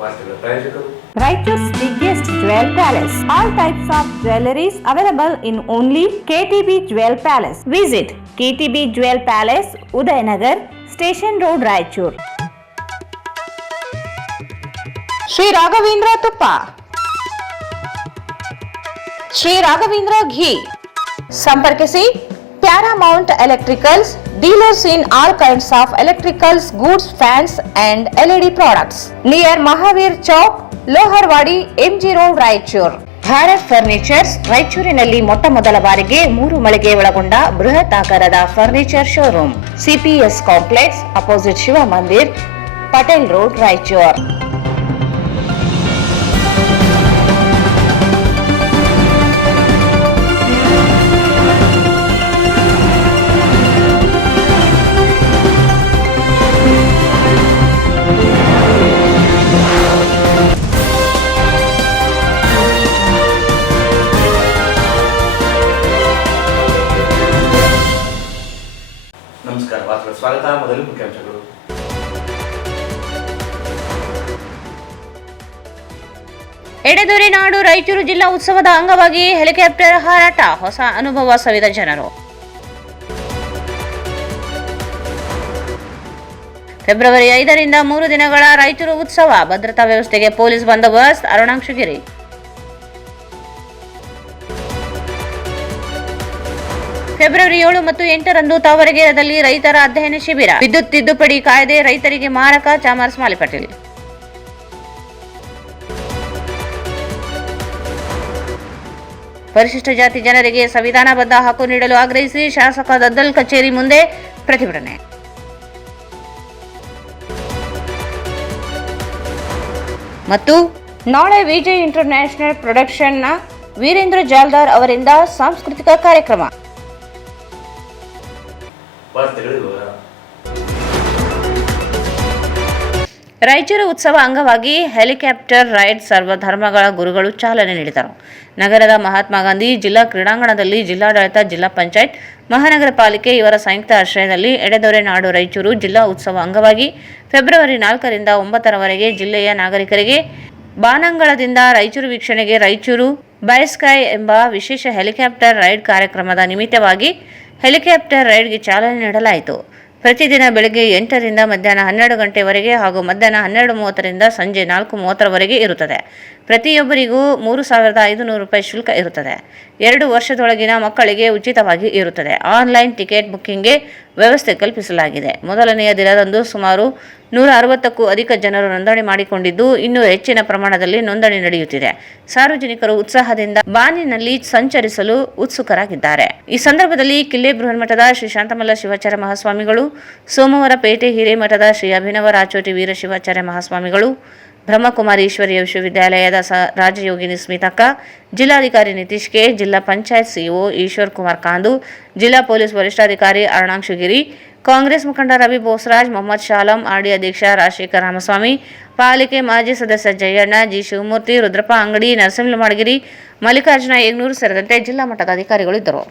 Raichur's biggest jewel palace. All types of jewelries available in only KTB Jewel Palace. Visit KTB Jewel Palace, Udayanagar, Station Road, Raichur. Sri Raghavendra Tuppa, Sri Raghavendra Ghee. ಸಂಪರ್ಕಿಸಿ Paramount Electricals, dealers in all kinds of electricals, goods, fans and LED products. Near Mahavir Chowk, Loharwadi, MG Road, Raichur. Bharat furnitures ರಾಯಚೂರಿನಲ್ಲಿ ಮೊಟ್ಟ ಮೊದಲ ಬಾರಿಗೆ 3 ಮಳಿಗೆ ಒಳಗೊಂಡ ಬೃಹತ್ ಆಕಾರದ furniture showroom. CPS complex, opposite Shiva Mandir, Patel road, Raichur. ನಮಸ್ಕಾರ, ಸ್ವಾಗತ. ಮೊದಲು ಮುಖ್ಯಾಂಶಗಳು. ಎಡೆದೊರೆ ನಾಡು ರಾಯಚೂರು ಜಿಲ್ಲಾ ಉತ್ಸವದ ಅಂಗವಾಗಿ ಹೆಲಿಕಾಪ್ಟರ್ ಹಾರಾಟ, ಹೊಸ ಅನುಭವ ಸವಿದ ಜನರು. ಫೆಬ್ರವರಿ 5ರಿಂದ 3 ದಿನಗಳ ರಾಯಚೂರು ಉತ್ಸವ, ಭದ್ರತಾ ವ್ಯವಸ್ಥೆಗೆ ಪೊಲೀಸ್ ಬಂದೋಬಸ್ತ್, ಅರುಣಾಕ್ಷಗಿರಿ. ಫೆಬ್ರವರಿ 7 ಮತ್ತು 8ರಂದು ತಾವರಗೆರೆಯಲ್ಲಿ ರೈತರ ಅಧ್ಯಯನ ಶಿಬಿರ. ವಿದ್ಯುತ್ ತಿದ್ದುಪಡಿ ಕಾಯ್ದೆ ರೈತರಿಗೆ ಮಾರಕ, ಚಾಮರ್ಸ್ ಮಾಲಿಪಾಟೀಲ್. ಪರಿಶಿಷ್ಟ ಜಾತಿ ಜನರಿಗೆ ಸಂವಿಧಾನಬದ್ಧ ಹಕ್ಕು ನೀಡಲು ಆಗ್ರಹಿಸಿ ಶಾಸಕ ದದ್ದಲ್ ಕಚೇರಿ ಮುಂದೆ ಪ್ರತಿಭಟನೆ. ಮತ್ತು ನಾಳೆ ವಿಜಯ್ ಇಂಟರ್ನ್ಯಾಷನಲ್ ಪ್ರೊಡಕ್ಷನ್ನ ವೀರೇಂದ್ರ ಜಾಲ್ದಾರ್ ಅವರಿಂದ ಸಾಂಸ್ಕೃತಿಕ ಕಾರ್ಯಕ್ರಮ. ರಾಯಚೂರು ಉತ್ಸವ ಅಂಗವಾಗಿ ಹೆಲಿಕಾಪ್ಟರ್ ರೈಡ್ ಸರ್ವಧರ್ಮಗಳ ಗುರುಗಳು ಚಾಲನೆ ನೀಡಿದರು. ನಗರದ ಮಹಾತ್ಮ ಗಾಂಧಿ ಜಿಲ್ಲಾ ಕ್ರೀಡಾಂಗಣದಲ್ಲಿ ಜಿಲ್ಲಾಡಳಿತ, ಜಿಲ್ಲಾ ಪಂಚಾಯತ್, ಮಹಾನಗರ ಪಾಲಿಕೆ ಇವರ ಸಂಯುಕ್ತ ಆಶ್ರಯದಲ್ಲಿ ಎಡೆದೊರೆ ನಾಡು ರಾಯಚೂರು ಜಿಲ್ಲಾ ಉತ್ಸವ ಅಂಗವಾಗಿ ಫೆಬ್ರವರಿ 4ರಿಂದ 9ರವರೆಗೆ ಜಿಲ್ಲೆಯ ನಾಗರಿಕರಿಗೆ ಬಾನಂಗಳದಿಂದ ರಾಯಚೂರು ವೀಕ್ಷಣೆಗೆ ರಾಯಚೂರು ಬೈ ಸ್ಕೈ ಎಂಬ ವಿಶೇಷ ಹೆಲಿಕಾಪ್ಟರ್ ರೈಡ್ ಕಾರ್ಯಕ್ರಮದ ನಿಮಿತ್ತವಾಗಿ ಹೆಲಿಕಾಪ್ಟರ್ ರೈಡ್ಗೆ ಚಾಲನೆ ನೀಡಲಾಯಿತು. ಪ್ರತಿದಿನ ಬೆಳಗ್ಗೆ 8ರಿಂದ ಮಧ್ಯಾಹ್ನ 12 ಗಂಟೆವರೆಗೆ ಹಾಗೂ ಮಧ್ಯಾಹ್ನ 12:30ರಿಂದ ಸಂಜೆ 4:30ರವರೆಗೆ ಇರುತ್ತದೆ. ಪ್ರತಿಯೊಬ್ಬರಿಗೂ 3,500 ರೂಪಾಯಿ ಶುಲ್ಕ ಇರುತ್ತದೆ. 2 ವರ್ಷದೊಳಗಿನ ಮಕ್ಕಳಿಗೆ ಉಚಿತವಾಗಿ ಇರುತ್ತದೆ. ಆನ್ಲೈನ್ ಟಿಕೆಟ್ ಬುಕ್ಕಿಂಗ್ಗೆ ವ್ಯವಸ್ಥೆ ಕಲ್ಪಿಸಲಾಗಿದೆ. ಮೊದಲನೆಯ ದಿನದಂದು ಸುಮಾರು 160ಕ್ಕೂ ಅಧಿಕ ಜನರು ನೋಂದಣಿ ಮಾಡಿಕೊಂಡಿದ್ದು, ಇನ್ನೂ ಹೆಚ್ಚಿನ ಪ್ರಮಾಣದಲ್ಲಿ ನೋಂದಣಿ ನಡೆಯುತ್ತಿದೆ. ಸಾರ್ವಜನಿಕರು ಉತ್ಸಾಹದಿಂದ ಬಾನಿನಲ್ಲಿ ಸಂಚರಿಸಲು ಉತ್ಸುಕರಾಗಿದ್ದಾರೆ. ಈ ಸಂದರ್ಭದಲ್ಲಿ ಕಿಲ್ಲೆ ಬೃಹನ್ಮಠದ ಶ್ರೀ ಶಾಂತಮಲ್ಲ ಶಿವಾಚಾರ್ಯ ಮಹಾಸ್ವಾಮಿಗಳು, ಸೋಮವಾರಪೇಟೆ ಹಿರೇಮಠದ ಶ್ರೀ ಅಭಿನವ ರಾಚೋಟಿ ವೀರ ಶಿವಾಚಾರ್ಯ ಮಹಾಸ್ವಾಮಿಗಳು, ಬ್ರಹ್ಮಕುಮಾರಿ ಈಶ್ವರೀಯ ವಿಶ್ವವಿದ್ಯಾಲಯದ ರಾಜಯೋಗಿನಿ ಸ್ಮಿತಕ್ಕ, ಜಿಲ್ಲಾಧಿಕಾರಿ ನಿತೀಶ್ ಕೆ, ಜಿಲ್ಲಾ ಪಂಚಾಯತ್ ಸಿಇಒ ಈಶ್ವರ್ ಕುಮಾರ್ ಕಾಂದು, ಜಿಲ್ಲಾ ಪೊಲೀಸ್ ವರಿಷ್ಠಾಧಿಕಾರಿ ಅರುಣಾಕ್ಷಗಿರಿ, ಕಾಂಗ್ರೆಸ್ ಮುಖಂಡ ರವಿ ಬೋಸರಾಜ್, ಮೊಹಮ್ಮದ್ ಶಾಲಂ, ಆರ್ಡಿ ಅಧ್ಯಕ್ಷ ರಾಜಶೇಖರ್ ರಾಮಸ್ವಾಮಿ, ಪಾಲಿಕೆ ಮಾಜಿ ಸದಸ್ಯ ಜಯಣ್ಣ, ಜಿ ಶಿವಮೂರ್ತಿ, ರುದ್ರಪ್ಪ ಅಂಗಡಿ, ನರಸಿಂಹಮಡಗಿರಿ, ಮಲ್ಲಿಕಾರ್ಜುನ ಯಗ್ನೂರು ಸೇರಿದಂತೆ ಜಿಲ್ಲಾ ಮಟ್ಟದ ಅಧಿಕಾರಿಗಳು ಇದ್ದರು.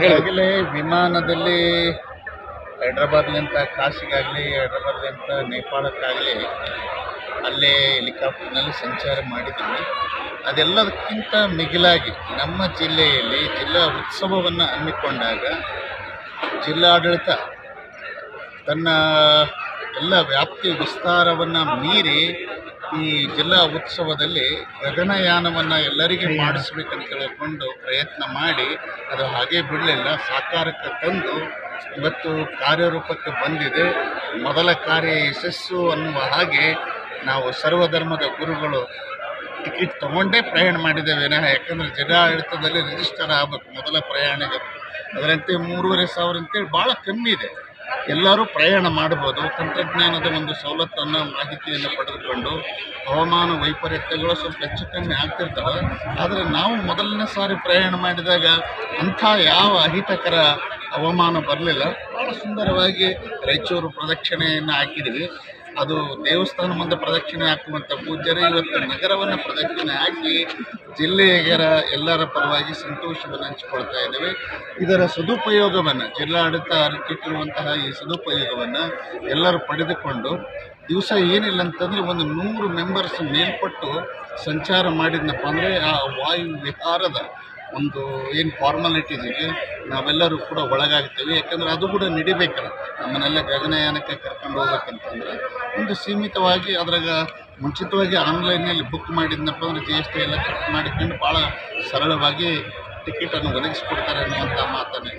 ಈಗಾಗಲೇ ವಿಮಾನದಲ್ಲಿ ಹೈದ್ರಾಬಾದ್ಲಿಂದ ಕಾಶಿಗಾಗಲಿ, ಹೈದ್ರಾಬಾದ್ಲಿಂದ ನೇಪಾಳಕ್ಕಾಗಲಿ ಅಲ್ಲೇ ಹೆಲಿಕಾಪ್ಟರ್ನಲ್ಲಿ ಸಂಚಾರ ಮಾಡಿದ್ದೀವಿ. ಅದೆಲ್ಲದಕ್ಕಿಂತ ಮಿಗಿಲಾಗಿ ನಮ್ಮ ಜಿಲ್ಲೆಯಲ್ಲಿ ಜಿಲ್ಲಾ ಉತ್ಸವವನ್ನು ಹಮ್ಮಿಕೊಂಡಾಗ ಜಿಲ್ಲಾಡಳಿತ ತನ್ನ ಎಲ್ಲ ವ್ಯಾಪ್ತಿ ವಿಸ್ತಾರವನ್ನು ಮೀರಿ ಈ ಜಿಲ್ಲಾ ಉತ್ಸವದಲ್ಲಿ ಗಗನಯಾನವನ್ನು ಎಲ್ಲರಿಗೆ ಮಾಡಿಸ್ಬೇಕಂತ ಹೇಳಿಕೊಂಡು ಪ್ರಯತ್ನ ಮಾಡಿ ಅದು ಹಾಗೆ ಬಿಡಲಿಲ್ಲ, ಸಾಕಾರಕ್ಕೆ ತಂದು ಇವತ್ತು ಕಾರ್ಯರೂಪಕ್ಕೆ ಬಂದಿದೆ. ಮೊದಲ ಕಾರ್ಯ ಯಶಸ್ಸು ಅನ್ನುವ ಹಾಗೆ ನಾವು ಸರ್ವಧರ್ಮದ ಗುರುಗಳು ಟಿಕೆಟ್ ತೊಗೊಂಡೇ ಪ್ರಯಾಣ ಮಾಡಿದ್ದೇವೆ. ಯಾಕಂದರೆ ಜಿಲ್ಲಾಡಳಿತದಲ್ಲಿ ರಿಜಿಸ್ಟರ್ ಆಗಬೇಕು ಮೊದಲ ಪ್ರಯಾಣಿಗೆ, ಅದರಂತೆ 3,500 ಅಂತೇಳಿ ಭಾಳ ಕಮ್ಮಿ ಇದೆ. ಎಲ್ಲರೂ ಪ್ರಯಾಣ ಮಾಡ್ಬೋದು. ತಂತ್ರಜ್ಞಾನದ ಒಂದು ಸವಲತ್ತನ್ನು ಮಾಹಿತಿಯನ್ನು ಪಡೆದುಕೊಂಡು ಹವಾಮಾನ ವೈಪರೀತ್ಯಗಳು ಸ್ವಲ್ಪ ಹೆಚ್ಚು ಕಮ್ಮಿ ಆಗ್ತಿರ್ತವೆ. ಆದರೆ ನಾವು ಮೊದಲನೇ ಸಾರಿ ಪ್ರಯಾಣ ಮಾಡಿದಾಗ ಅಂಥ ಯಾವ ಅಹಿತಕರ ಹವಾಮಾನ ಬರಲಿಲ್ಲ. ಭಾಳ ಸುಂದರವಾಗಿ ರಾಯಚೂರು ಪ್ರದಕ್ಷಿಣೆಯನ್ನು ಹಾಕಿದ್ವಿ. ಅದು ದೇವಸ್ಥಾನ ಮುಂದೆ ಪ್ರದಕ್ಷಿಣೆ ಹಾಕುವಂಥ ಪೂಜ್ಯರು ಇವತ್ತು ನಗರವನ್ನು ಪ್ರದಕ್ಷಿಣೆ ಹಾಕಿ ಜಿಲ್ಲೆಯರ ಎಲ್ಲರ ಪರವಾಗಿ ಸಂತೋಷವನ್ನು ಹಂಚಿಕೊಳ್ತಾ ಇದ್ದೇವೆ. ಇದರ ಸದುಪಯೋಗವನ್ನು ಜಿಲ್ಲಾಡಳಿತ ಅರಿತಿಟ್ಟಿರುವಂತಹ ಈ ಸದುಪಯೋಗವನ್ನು ಎಲ್ಲರೂ ಪಡೆದುಕೊಂಡು ದಿವಸ ಏನಿಲ್ಲ ಅಂತಂದರೆ ಒಂದು 100 ಮೆಂಬರ್ಸ್ ಮೇಲ್ಪಟ್ಟು ಸಂಚಾರ ಮಾಡಿದ್ನಪ್ಪ ಅಂದರೆ ಆ ವಾಯು ವಿಹಾರದ ಒಂದು ಏನು ಫಾರ್ಮಾಲಿಟೀಸ್ ಇದೆ ನಾವೆಲ್ಲರೂ ಕೂಡ ಒಳಗಾಗ್ತೇವೆ. ಯಾಕಂದರೆ ಅದು ಕೂಡ ನಡಿಬೇಕಲ್ಲ, ನಮ್ಮನ್ನೆಲ್ಲ ಗಗನಯಾನಕ್ಕೆ ಕರ್ಕೊಂಡು ಹೋಗ್ಬೇಕಂತಂದ್ರೆ ಒಂದು ಸೀಮಿತವಾಗಿ ಅದ್ರಾಗ ಮುಂಚಿತವಾಗಿ ಆನ್ಲೈನಲ್ಲಿ ಬುಕ್ ಮಾಡಿದ್ನಪ್ಪ ಅಂದರೆ GST ಎಲ್ಲ ಕಟ್ ಮಾಡಿಕೊಂಡು ಭಾಳ ಸರಳವಾಗಿ ಟಿಕೆಟನ್ನು ಒದಗಿಸ್ಕೊಡ್ತಾರೆ ಅನ್ನುವಂಥ ಮಾತನ್ನು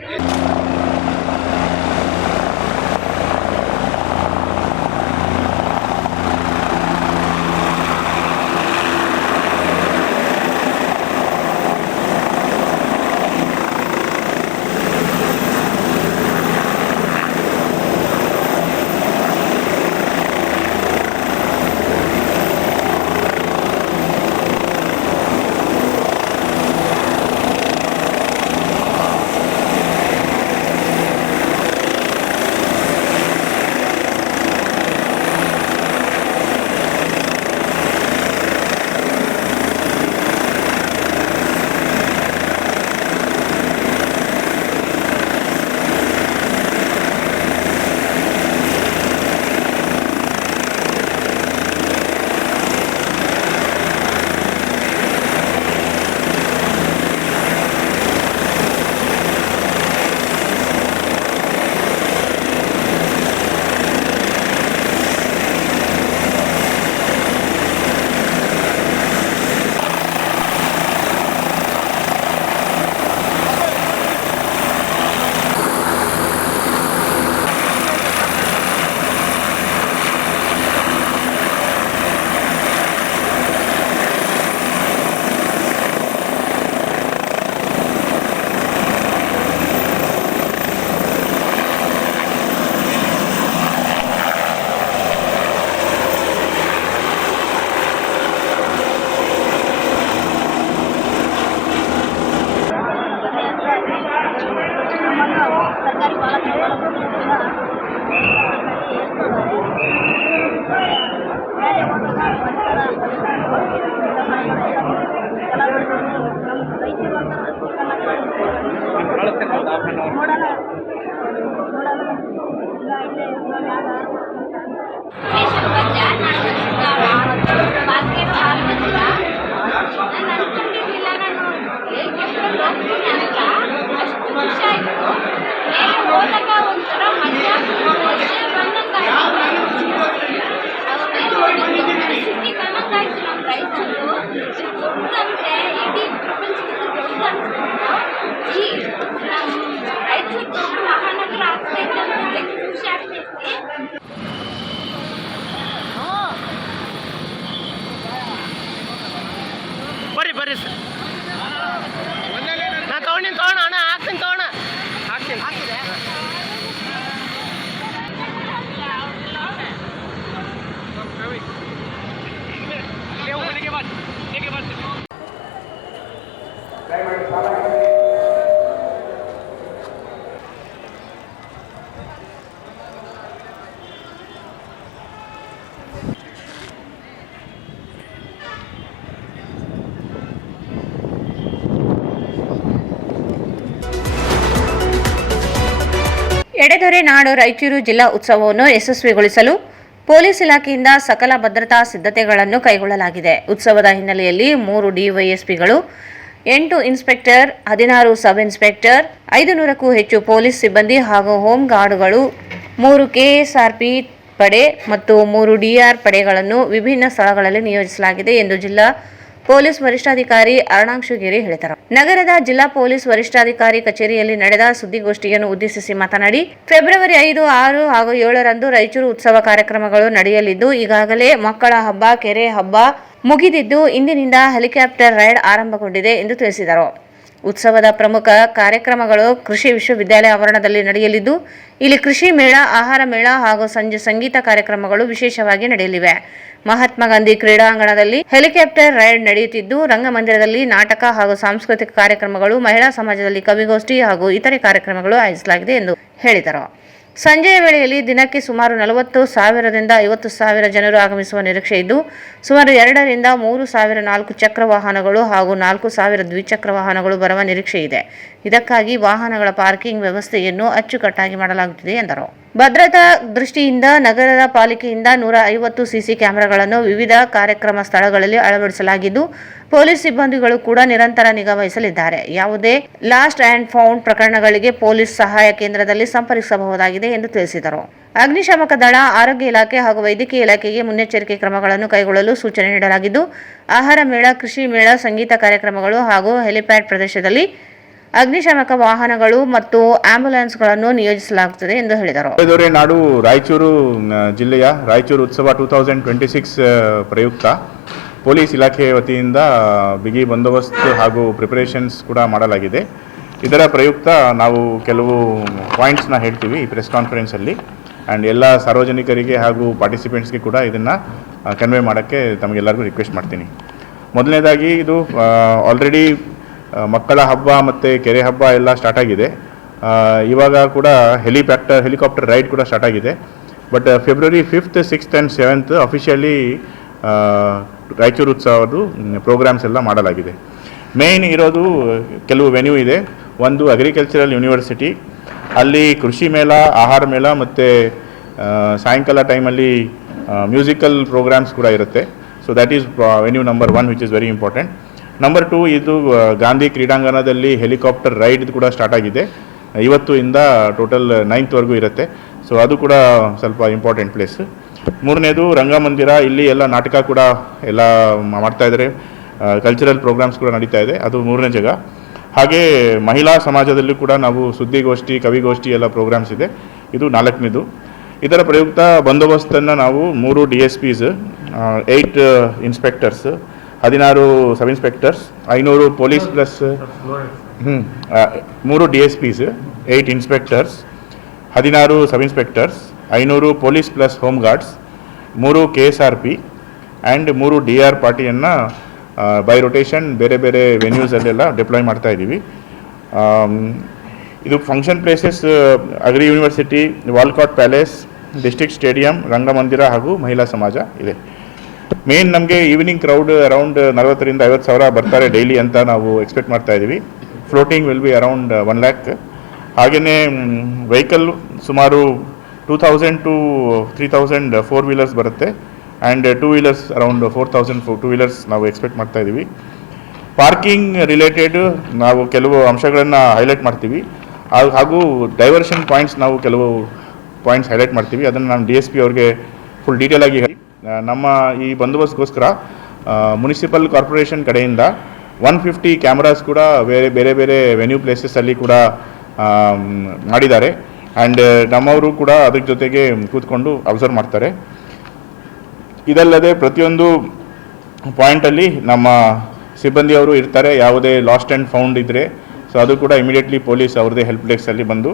ಬರ್ರಿ ಸರ್, ನಾನು ತೊಗೊಂಡು ಅಣ್ಣ ಹಾಕ್ತೀನಿ ಎಡೆದೊರೆ ನಾಡು ರಾಯಚೂರು ಜಿಲ್ಲಾ ಉತ್ಸವವನ್ನು ಯಶಸ್ವಿಗೊಳಿಸಲು ಪೊಲೀಸ್ ಇಲಾಖೆಯಿಂದ ಸಕಲ ಭದ್ರತಾ ಸಿದ್ಧತೆಗಳನ್ನು ಕೈಗೊಳ್ಳಲಾಗಿದೆ. ಉತ್ಸವದ ಹಿನ್ನೆಲೆಯಲ್ಲಿ 3 ಡಿವೈಎಸ್ಪಿಗಳು, 8 ಇನ್ಸ್ಪೆಕ್ಟರ್, 16 ಸಬ್ ಇನ್ಸ್ಪೆಕ್ಟರ್, 500ಕ್ಕೂ ಹೆಚ್ಚು ಪೊಲೀಸ್ ಸಿಬ್ಬಂದಿ ಹಾಗೂ ಹೋಮ್ ಗಾರ್ಡ್ಗಳು, 3 ಕೆಎಸ್ಆರ್ಪಿ ಪಡೆ ಮತ್ತು 3 ಡಿಆರ್ ಪಡೆಗಳನ್ನು ವಿಭಿನ್ನ ಸ್ಥಳಗಳಲ್ಲಿ ನಿಯೋಜಿಸಲಾಗಿದೆ ಎಂದು ಜಿಲ್ಲಾ ಪೊಲೀಸ್ ವರಿಷ್ಠಾಧಿಕಾರಿ ಅರುಣಾಂಶುಗಿರಿ ಹೇಳಿದರು. ನಗರದ ಜಿಲ್ಲಾ ಪೊಲೀಸ್ ವರಿಷ್ಠಾಧಿಕಾರಿ ಕಚೇರಿಯಲ್ಲಿ ನಡೆದ ಸುದ್ದಿಗೋಷ್ಠಿಯನ್ನು ಉದ್ದೇಶಿಸಿ ಮಾತನಾಡಿ, ಫೆಬ್ರವರಿ 5, 6 ಹಾಗೂ 7ರಂದು ರಾಯಚೂರು ಉತ್ಸವ ಕಾರ್ಯಕ್ರಮಗಳು ನಡೆಯಲಿದ್ದು, ಈಗಾಗಲೇ ಮಕ್ಕಳ ಹಬ್ಬ, ಕೆರೆ ಹಬ್ಬ ಮುಗಿದಿದ್ದು, ಇಂದಿನಿಂದ ಹೆಲಿಕಾಪ್ಟರ್ ರೈಡ್ ಆರಂಭಗೊಂಡಿದೆ ಎಂದು ತಿಳಿಸಿದರು. ಉತ್ಸವದ ಪ್ರಮುಖ ಕಾರ್ಯಕ್ರಮಗಳು ಕೃಷಿ ವಿಶ್ವವಿದ್ಯಾಲಯ ಆವರಣದಲ್ಲಿ ನಡೆಯಲಿದ್ದು, ಇಲ್ಲಿ ಕೃಷಿ ಮೇಳ, ಆಹಾರ ಮೇಳ ಹಾಗೂ ಸಂಜೆ ಸಂಗೀತ ಕಾರ್ಯಕ್ರಮಗಳು ವಿಶೇಷವಾಗಿ ನಡೆಯಲಿವೆ. ಮಹಾತ್ಮ ಗಾಂಧಿ ಕ್ರೀಡಾಂಗಣದಲ್ಲಿ ಹೆಲಿಕಾಪ್ಟರ್ ರೈಡ್ ನಡೆಯುತ್ತಿದ್ದು, ರಂಗಮಂದಿರದಲ್ಲಿ ನಾಟಕ ಹಾಗೂ ಸಾಂಸ್ಕೃತಿಕ ಕಾರ್ಯಕ್ರಮಗಳು, ಮಹಿಳಾ ಸಮಾಜದಲ್ಲಿ ಕವಿಗೋಷ್ಠಿ ಹಾಗೂ ಇತರೆ ಕಾರ್ಯಕ್ರಮಗಳು ಆಯೋಜಿಸಲಾಗಿದೆ ಎಂದು ಹೇಳಿದರು. ಸಂಜೆಯ ವೇಳೆಯಲ್ಲಿ ದಿನಕ್ಕೆ ಸುಮಾರು 40,000ರಿಂದ 50,000 ಜನರು ಆಗಮಿಸುವ ನಿರೀಕ್ಷೆ ಇದ್ದು, ಸುಮಾರು 2ರಿಂದ 3,000 ನಾಲ್ಕು ಚಕ್ರ ವಾಹನಗಳು ಹಾಗೂ 4,000 ದ್ವಿಚಕ್ರ ವಾಹನಗಳು ಬರುವ ನಿರೀಕ್ಷೆ ಇದೆ. ಇದಕ್ಕಾಗಿ ವಾಹನಗಳ ಪಾರ್ಕಿಂಗ್ ವ್ಯವಸ್ಥೆಯನ್ನು ಅಚ್ಚುಕಟ್ಟಾಗಿ ಮಾಡಲಾಗುತ್ತಿದೆ ಎಂದರು. ಭದ್ರತಾ ದೃಷ್ಟಿಯಿಂದ ನಗರದ ಪಾಲಿಕೆಯಿಂದ 150 ಸಿಸಿ ಕ್ಯಾಮೆರಾಗಳನ್ನು ವಿವಿಧ ಕಾರ್ಯಕ್ರಮ ಸ್ಥಳಗಳಲ್ಲಿ ಅಳವಡಿಸಲಾಗಿದ್ದು, ಪೊಲೀಸ್ ಸಿಬ್ಬಂದಿಗಳು ಕೂಡ ನಿರಂತರ ನಿಗಾ ವಹಿಸಲಿದ್ದಾರೆ. ಯಾವುದೇ ಲಾಸ್ಟ್ ಆ್ಯಂಡ್ ಫೌಂಡ್ ಪ್ರಕರಣಗಳಿಗೆ ಪೊಲೀಸ್ ಸಹಾಯ ಕೇಂದ್ರದಲ್ಲಿ ಸಂಪರ್ಕಿಸಬಹುದಾಗಿದೆ ಎಂದು ತಿಳಿಸಿದರು. ಅಗ್ನಿಶಾಮಕ ದಳ, ಆರೋಗ್ಯ ಇಲಾಖೆ ಹಾಗೂ ವೈದ್ಯಕೀಯ ಇಲಾಖೆಗೆ ಮುನ್ನೆಚ್ಚರಿಕೆ ಕ್ರಮಗಳನ್ನು ಕೈಗೊಳ್ಳಲು ಸೂಚನೆ ನೀಡಲಾಗಿದ್ದು, ಆಹಾರ ಮೇಳ, ಕೃಷಿ ಮೇಳ, ಸಂಗೀತ ಕಾರ್ಯಕ್ರಮಗಳು ಹಾಗೂ ಹೆಲಿಪ್ಯಾಡ್ ಪ್ರದೇಶದಲ್ಲಿ ಅಗ್ನಿಶಾಮಕ ವಾಹನಗಳು ಮತ್ತು ಆಂಬ್ಯುಲೆನ್ಸ್ಗಳನ್ನು ನಿಯೋಜಿಸಲಾಗುತ್ತದೆ ಎಂದು ಹೇಳಿದರು. ನಾಡು ರಾಯಚೂರು ಜಿಲ್ಲೆಯ ರಾಯಚೂರು ಉತ್ಸವ 2026 ಪ್ರಯುಕ್ತ ಪೊಲೀಸ್ ಇಲಾಖೆ ವತಿಯಿಂದ ಬಿಗಿ ಬಂದೋಬಸ್ತ್ ಹಾಗೂ ಪ್ರಿಪರೇಷನ್ಸ್ ಕೂಡ ಮಾಡಲಾಗಿದೆ. ಇದರ ಪ್ರಯುಕ್ತ ನಾವು ಕೆಲವು ಪಾಯಿಂಟ್ಸ್ನ ಹೇಳ್ತೀವಿ ಈ ಪ್ರೆಸ್ ಕಾನ್ಫರೆನ್ಸಲ್ಲಿ. ಆ್ಯಂಡ್ ಎಲ್ಲ ಸಾರ್ವಜನಿಕರಿಗೆ ಹಾಗೂ ಪಾರ್ಟಿಸಿಪೆಂಟ್ಸ್ಗೆ ಕೂಡ ಇದನ್ನು ಕನ್ವೆ ಮಾಡೋಕ್ಕೆ ತಮಗೆಲ್ಲರಿಗೂ ರಿಕ್ವೆಸ್ಟ್ ಮಾಡ್ತೀನಿ. ಮೊದಲನೇದಾಗಿ ಇದು ಆಲ್ರೆಡಿ ಮಕ್ಕಳ ಹಬ್ಬ ಮತ್ತು ಕೆರೆ ಹಬ್ಬ ಎಲ್ಲ ಸ್ಟಾರ್ಟ್ ಆಗಿದೆ. ಇವಾಗ ಕೂಡ ಹೆಲಿಕಾಪ್ಟರ್ ರೈಡ್ ಕೂಡ ಸ್ಟಾರ್ಟ್ ಆಗಿದೆ. But February 5th, 6th and 7th officially Raichur ಉತ್ಸವದ್ದು ಪ್ರೋಗ್ರಾಮ್ಸ್ ಎಲ್ಲ ಮಾಡಲಾಗಿದೆ. ಮೇಯ್ನ್ ಇರೋದು ಕೆಲವು ವೆನ್ಯೂ ಇದೆ. ಒಂದು ಅಗ್ರಿಕಲ್ಚರಲ್ ಯೂನಿವರ್ಸಿಟಿ, ಅಲ್ಲಿ ಕೃಷಿ ಮೇಳ, ಆಹಾರ ಮೇಳ ಮತ್ತು ಸಾಯಂಕಾಲ ಟೈಮಲ್ಲಿ ಮ್ಯೂಸಿಕಲ್ ಪ್ರೋಗ್ರಾಮ್ಸ್ ಕೂಡ ಇರುತ್ತೆ. So that is venue number 1 which is very important. Number 2 ಇದು ಗಾಂಧಿ ಕ್ರೀಡಾಂಗಣದಲ್ಲಿ ಹೆಲಿಕಾಪ್ಟರ್ ರೈಡ್ ಕೂಡ ಸ್ಟಾರ್ಟ್ ಆಗಿದೆ. ಇವತ್ತು ಇಂದ ಟೋಟಲ್ 9th ಇರುತ್ತೆ. ಸೊ ಅದು ಕೂಡ ಸ್ವಲ್ಪ ಇಂಪಾರ್ಟೆಂಟ್ ಪ್ಲೇಸ್. ಮೂರನೇದು ರಂಗಮಂದಿರ, ಇಲ್ಲಿ ಎಲ್ಲ ನಾಟಕ ಕೂಡ ಎಲ್ಲ ಮಾಡ್ತಾಯಿದ್ದಾರೆ, ಕಲ್ಚರಲ್ ಪ್ರೋಗ್ರಾಮ್ಸ್ ಕೂಡ ನಡೀತಾ ಇದೆ, ಅದು ಮೂರನೇ ಜಾಗ. ಹಾಗೆ ಮಹಿಳಾ ಸಮಾಜದಲ್ಲೂ ಕೂಡ ನಾವು ಸುದ್ದಿಗೋಷ್ಠಿ, ಕವಿಗೋಷ್ಠಿ ಎಲ್ಲ ಪ್ರೋಗ್ರಾಮ್ಸ್ ಇದೆ, ಇದು 4ನೇದು. ಇದರ ಪ್ರಯುಕ್ತ ಬಂದೋಬಸ್ತನ್ನು ನಾವು 3 DSPs, 8 inspectors, 16 sub inspectors, 500 police plus 3 DSPs, 8 inspectors, 16 sub inspectors, 500 police plus home guards, 3 KSRP and 3 DR ಪಾರ್ಟಿಯನ್ನು ಬೈ ರೊಟೇಷನ್ ಬೇರೆ ಬೇರೆ ವೆನ್ಯೂಸಲ್ಲೆಲ್ಲ ಡಿಪ್ಲಾಯ್ ಮಾಡ್ತಾ ಇದ್ದೀವಿ. ಇದು function places agri university, Walcott palace, district stadium, Rangamandira ಹಾಗೂ ಮಹಿಳಾ ಸಮಾಜ ಇದೆ. ಮೇನ್ ನಮಗೆ ಈವ್ನಿಂಗ್ ಕ್ರೌಡ್ ಅರೌಂಡ್ 40,000ರಿಂದ 50,000 ಬರ್ತಾರೆ ಡೈಲಿ ಅಂತ ನಾವು ಎಕ್ಸ್ಪೆಕ್ಟ್ ಮಾಡ್ತಾ ಇದ್ದೀವಿ. Floating will be around 1 lakh. ಹಾಗೆಯೇ ವೆಹಿಕಲ್ ಸುಮಾರು 2,000 to 3,000 4 ವೀಲರ್ಸ್ ಬರುತ್ತೆ. ಆ್ಯಂಡ್ 2 ವೀಲರ್ಸ್ ಅರೌಂಡ್ 4,000 2 ವೀಲರ್ಸ್ ನಾವು ಎಕ್ಸ್ಪೆಕ್ಟ್ ಮಾಡ್ತಾ ಇದ್ದೀವಿ. ಪಾರ್ಕಿಂಗ್ ರಿಲೇಟೆಡ್ ನಾವು ಕೆಲವು ಅಂಶಗಳನ್ನು ಹೈಲೈಟ್ ಮಾಡ್ತೀವಿ. ಹಾಗೂ ಡೈವರ್ಷನ್ ಪಾಯಿಂಟ್ಸ್ ನಾವು ಕೆಲವು ಪಾಯಿಂಟ್ಸ್ ಹೈಲೈಟ್ ಮಾಡ್ತೀವಿ. ಅದನ್ನು ನಾನು DSP ಅವ್ರಿಗೆ ಫುಲ್ ಡೀಟೇಲ್ ಆಗಿ ಹೇಳಿ, ನಮ್ಮ ಈ ಬಂದೋಬಸ್ತ್ಗೋಸ್ಕರ ಮುನಿಸಿಪಲ್ ಕಾರ್ಪೊರೇಷನ್ ಕಡೆಯಿಂದ 150 ಕ್ಯಾಮ್ರಾಸ್ ಕೂಡ ಬೇರೆ ಬೇರೆ ವೆನ್ಯೂ ಪ್ಲೇಸಸ್ಸಲ್ಲಿ ಕೂಡ ಮಾಡಿದ್ದಾರೆ. ಆ್ಯಂಡ್ ನಮ್ಮವರು ಕೂಡ ಅದ್ರ ಜೊತೆಗೆ ಕೂತ್ಕೊಂಡು ಅಬ್ಸರ್ವ್ ಮಾಡ್ತಾರೆ. ಇದಲ್ಲದೆ ಪ್ರತಿಯೊಂದು ಪಾಯಿಂಟಲ್ಲಿ ನಮ್ಮ ಸಿಬ್ಬಂದಿಯವರು ಇರ್ತಾರೆ. ಯಾವುದೇ ಲಾಸ್ಟ್ ಆ್ಯಂಡ್ ಫೌಂಡ್ ಇದ್ದರೆ ಸೊ ಅದು ಕೂಡ ಇಮಿಡಿಯೇಟ್ಲಿ ಪೊಲೀಸ್ ಅವ್ರದ್ದೇ ಹೆಲ್ಪ್ ಡೆಸ್ಕಲ್ಲಿ ಬಂದು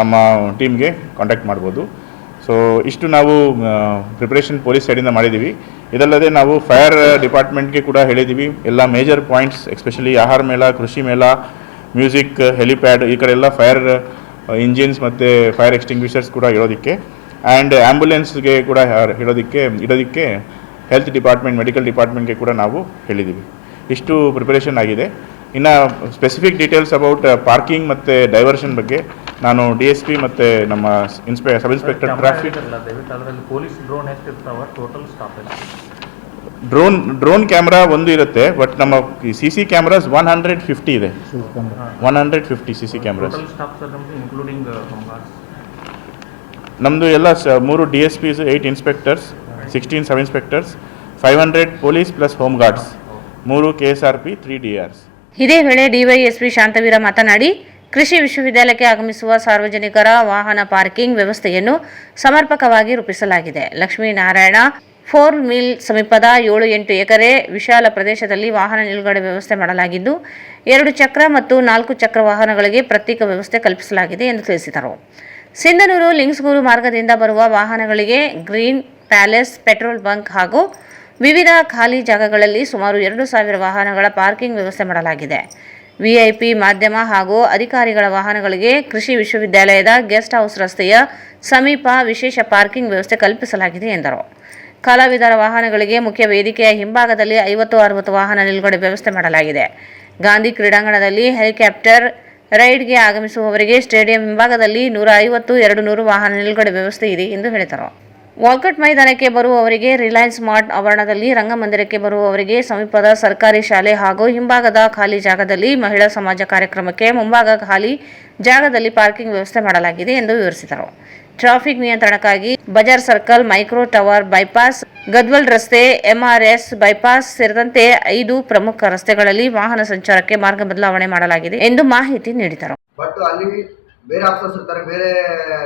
ನಮ್ಮ ಟೀಮ್ಗೆ ಕಾಂಟ್ಯಾಕ್ಟ್ ಮಾಡ್ಬೋದು. ಸೊ ಇಷ್ಟು ನಾವು ಪ್ರಿಪ್ರೇಷನ್ ಪೊಲೀಸ್ ಸೈಡಿಂದ ಮಾಡಿದ್ದೀವಿ. ಇದಲ್ಲದೆ ನಾವು ಫೈರ್ ಡಿಪಾರ್ಟ್ಮೆಂಟ್ಗೆ ಕೂಡ ಹೇಳಿದ್ದೀವಿ ಎಲ್ಲ ಮೇಜರ್ ಪಾಯಿಂಟ್ಸ್, ಎಸ್ಪೆಷಲಿ ಆಹಾರ ಮೇಳ, ಕೃಷಿ ಮೇಳ, ಮ್ಯೂಸಿಕ್, ಹೆಲಿಪ್ಯಾಡ್, ಈ ಕಡೆ ಎಲ್ಲ ಫೈರ್ ಇಂಜಿನ್ಸ್ ಮತ್ತು ಫೈರ್ ಎಕ್ಸ್ಟಿಂಗ್ವಿಷರ್ಸ್ ಕೂಡ ಇರೋದಕ್ಕೆ, ಆ್ಯಂಡ್ ಆ್ಯಂಬುಲೆನ್ಸ್ಗೆ ಕೂಡ ಇಡೋದಕ್ಕೆ ಹೆಲ್ತ್ ಡಿಪಾರ್ಟ್ಮೆಂಟ್, ಮೆಡಿಕಲ್ ಡಿಪಾರ್ಟ್ಮೆಂಟ್ಗೆ ಕೂಡ ನಾವು ಹೇಳಿದ್ದೀವಿ. ಇಷ್ಟು ಪ್ರಿಪರೇಷನ್ ಆಗಿದೆ. ಇನ್ನು ಸ್ಪೆಸಿಫಿಕ್ ಡೀಟೇಲ್ಸ್ ಅಬೌಟ್ ಪಾರ್ಕಿಂಗ್ ಮತ್ತು ಡೈವರ್ಷನ್ ಬಗ್ಗೆ ನಾನು DSP ಮತ್ತು ನಮ್ಮ sub inspector traffic. Drone camera ಒಂದು ಇರುತ್ತೆ, ಬಟ್ ನಮ್ಮ CC ಕ್ಯಾಮ್ರಾಸ್ 150 ಇದೆ. 150 CC ಕ್ಯಾಮ್ರಾಸ್. ನಮ್ಮದು ಎಲ್ಲ 3 DSPs, 8 inspectors, 16 sub inspectors, 500 police plus home guards, 3 KSRP, 3 DRs. ಇದೇ ವೇಳೆ DYSP ಶಾಂತವೀರ ಮಾತನಾಡಿ, ಕೃಷಿ ವಿಶ್ವವಿದ್ಯಾಲಯಕ್ಕೆ ಆಗಮಿಸುವ ಸಾರ್ವಜನಿಕರ ವಾಹನ ಪಾರ್ಕಿಂಗ್ ವ್ಯವಸ್ಥೆಯನ್ನು ಸಮರ್ಪಕವಾಗಿ ರೂಪಿಸಲಾಗಿದೆ. ಲಕ್ಷ್ಮೀನಾರಾಯಣ 4 ಮಿಲ್ ಸಮೀಪದ 7-8 ಎಕರೆ ವಿಶಾಲ ಪ್ರದೇಶದಲ್ಲಿ ವಾಹನ ನಿಲುಗಡೆ ವ್ಯವಸ್ಥೆ ಮಾಡಲಾಗಿದ್ದು 2 ಚಕ್ರ ಮತ್ತು 4 ಚಕ್ರ ವಾಹನಗಳಿಗೆ ಪ್ರತ್ಯೇಕ ವ್ಯವಸ್ಥೆ ಕಲ್ಪಿಸಲಾಗಿದೆ ಎಂದು ತಿಳಿಸಿದರು. ಸಿಂಧನೂರು ಲಿಂಗ್ಸ್ಗೂರು ಮಾರ್ಗದಿಂದ ಬರುವ ವಾಹನಗಳಿಗೆ ಗ್ರೀನ್ ಪ್ಯಾಲೇಸ್ ಪೆಟ್ರೋಲ್ ಬಂಕ್ ಹಾಗೂ ವಿವಿಧ ಖಾಲಿ ಜಾಗಗಳಲ್ಲಿ ಸುಮಾರು 2,000 ವಾಹನಗಳ ಪಾರ್ಕಿಂಗ್ ವ್ಯವಸ್ಥೆ ಮಾಡಲಾಗಿದೆ. ವಿಐಪಿ ಮಾಧ್ಯಮ ಹಾಗೂ ಅಧಿಕಾರಿಗಳ ವಾಹನಗಳಿಗೆ ಕೃಷಿ ವಿಶ್ವವಿದ್ಯಾಲಯದ ಗೆಸ್ಟ್ ಹೌಸ್ ರಸ್ತೆಯ ಸಮೀಪ ವಿಶೇಷ ಪಾರ್ಕಿಂಗ್ ವ್ಯವಸ್ಥೆ ಕಲ್ಪಿಸಲಾಗಿದೆ ಎಂದರು. ಕಲಾವಿದರ ವಾಹನಗಳಿಗೆ ಮುಖ್ಯ ವೇದಿಕೆಯ ಹಿಂಭಾಗದಲ್ಲಿ 50-60 ವಾಹನ ನಿಲುಗಡೆ ವ್ಯವಸ್ಥೆ ಮಾಡಲಾಗಿದೆ. ಗಾಂಧಿ ಕ್ರೀಡಾಂಗಣದಲ್ಲಿ ಹೆಲಿಕಾಪ್ಟರ್ ರೈಡ್ಗೆ ಆಗಮಿಸುವವರಿಗೆ ಸ್ಟೇಡಿಯಂ ಹಿಂಭಾಗದಲ್ಲಿ 150-200 ವಾಹನ ನಿಲುಗಡೆ ವ್ಯವಸ್ಥೆ ಇದೆ ಎಂದು ಹೇಳಿದರು. ವಾಲ್ಕಟ್ ಮೈದಾನಕ್ಕೆ ಬರುವವರಿಗೆ ರಿಲಯನ್ಸ್ ಮಾರ್ಟ್ ಆವರಣದಲ್ಲಿ, ರಂಗಮಂದಿರಕ್ಕೆ ಬರುವವರಿಗೆ ಸಮೀಪದ ಸರ್ಕಾರಿ ಶಾಲೆ ಹಾಗೂ ಹಿಂಭಾಗದ ಖಾಲಿ ಜಾಗದಲ್ಲಿ, ಮಹಿಳಾ ಸಮಾಜ ಕಾರ್ಯಕ್ರಮಕ್ಕೆ ಮುಂಭಾಗ ಖಾಲಿ ಜಾಗದಲ್ಲಿ ಪಾರ್ಕಿಂಗ್ ವ್ಯವಸ್ಥೆ ಮಾಡಲಾಗಿದೆ ಎಂದು ವಿವರಿಸಿದರು. ಟ್ರಾಫಿಕ್ ನಿಯಂತ್ರಣಕ್ಕಾಗಿ Bazaar circle, micro tower bypass, Gadwal ರಸ್ತೆ, ಎಂಆರ್ಎಸ್ ಬೈಪಾಸ್ ಸೇರಿದಂತೆ 5 ಪ್ರಮುಖ ರಸ್ತೆಗಳಲ್ಲಿ ವಾಹನ ಸಂಚಾರಕ್ಕೆ ಮಾರ್ಗ ಬದಲಾವಣೆ ಮಾಡಲಾಗಿದೆ ಎಂದು ಮಾಹಿತಿ ನೀಡಿದರು. ಬಟ್ ಅಲ್ಲಿ ಬೇರೆ ಆಫೀಸರ್ಸ್ ಇರ್ತಾರೆ, ಬೇರೆ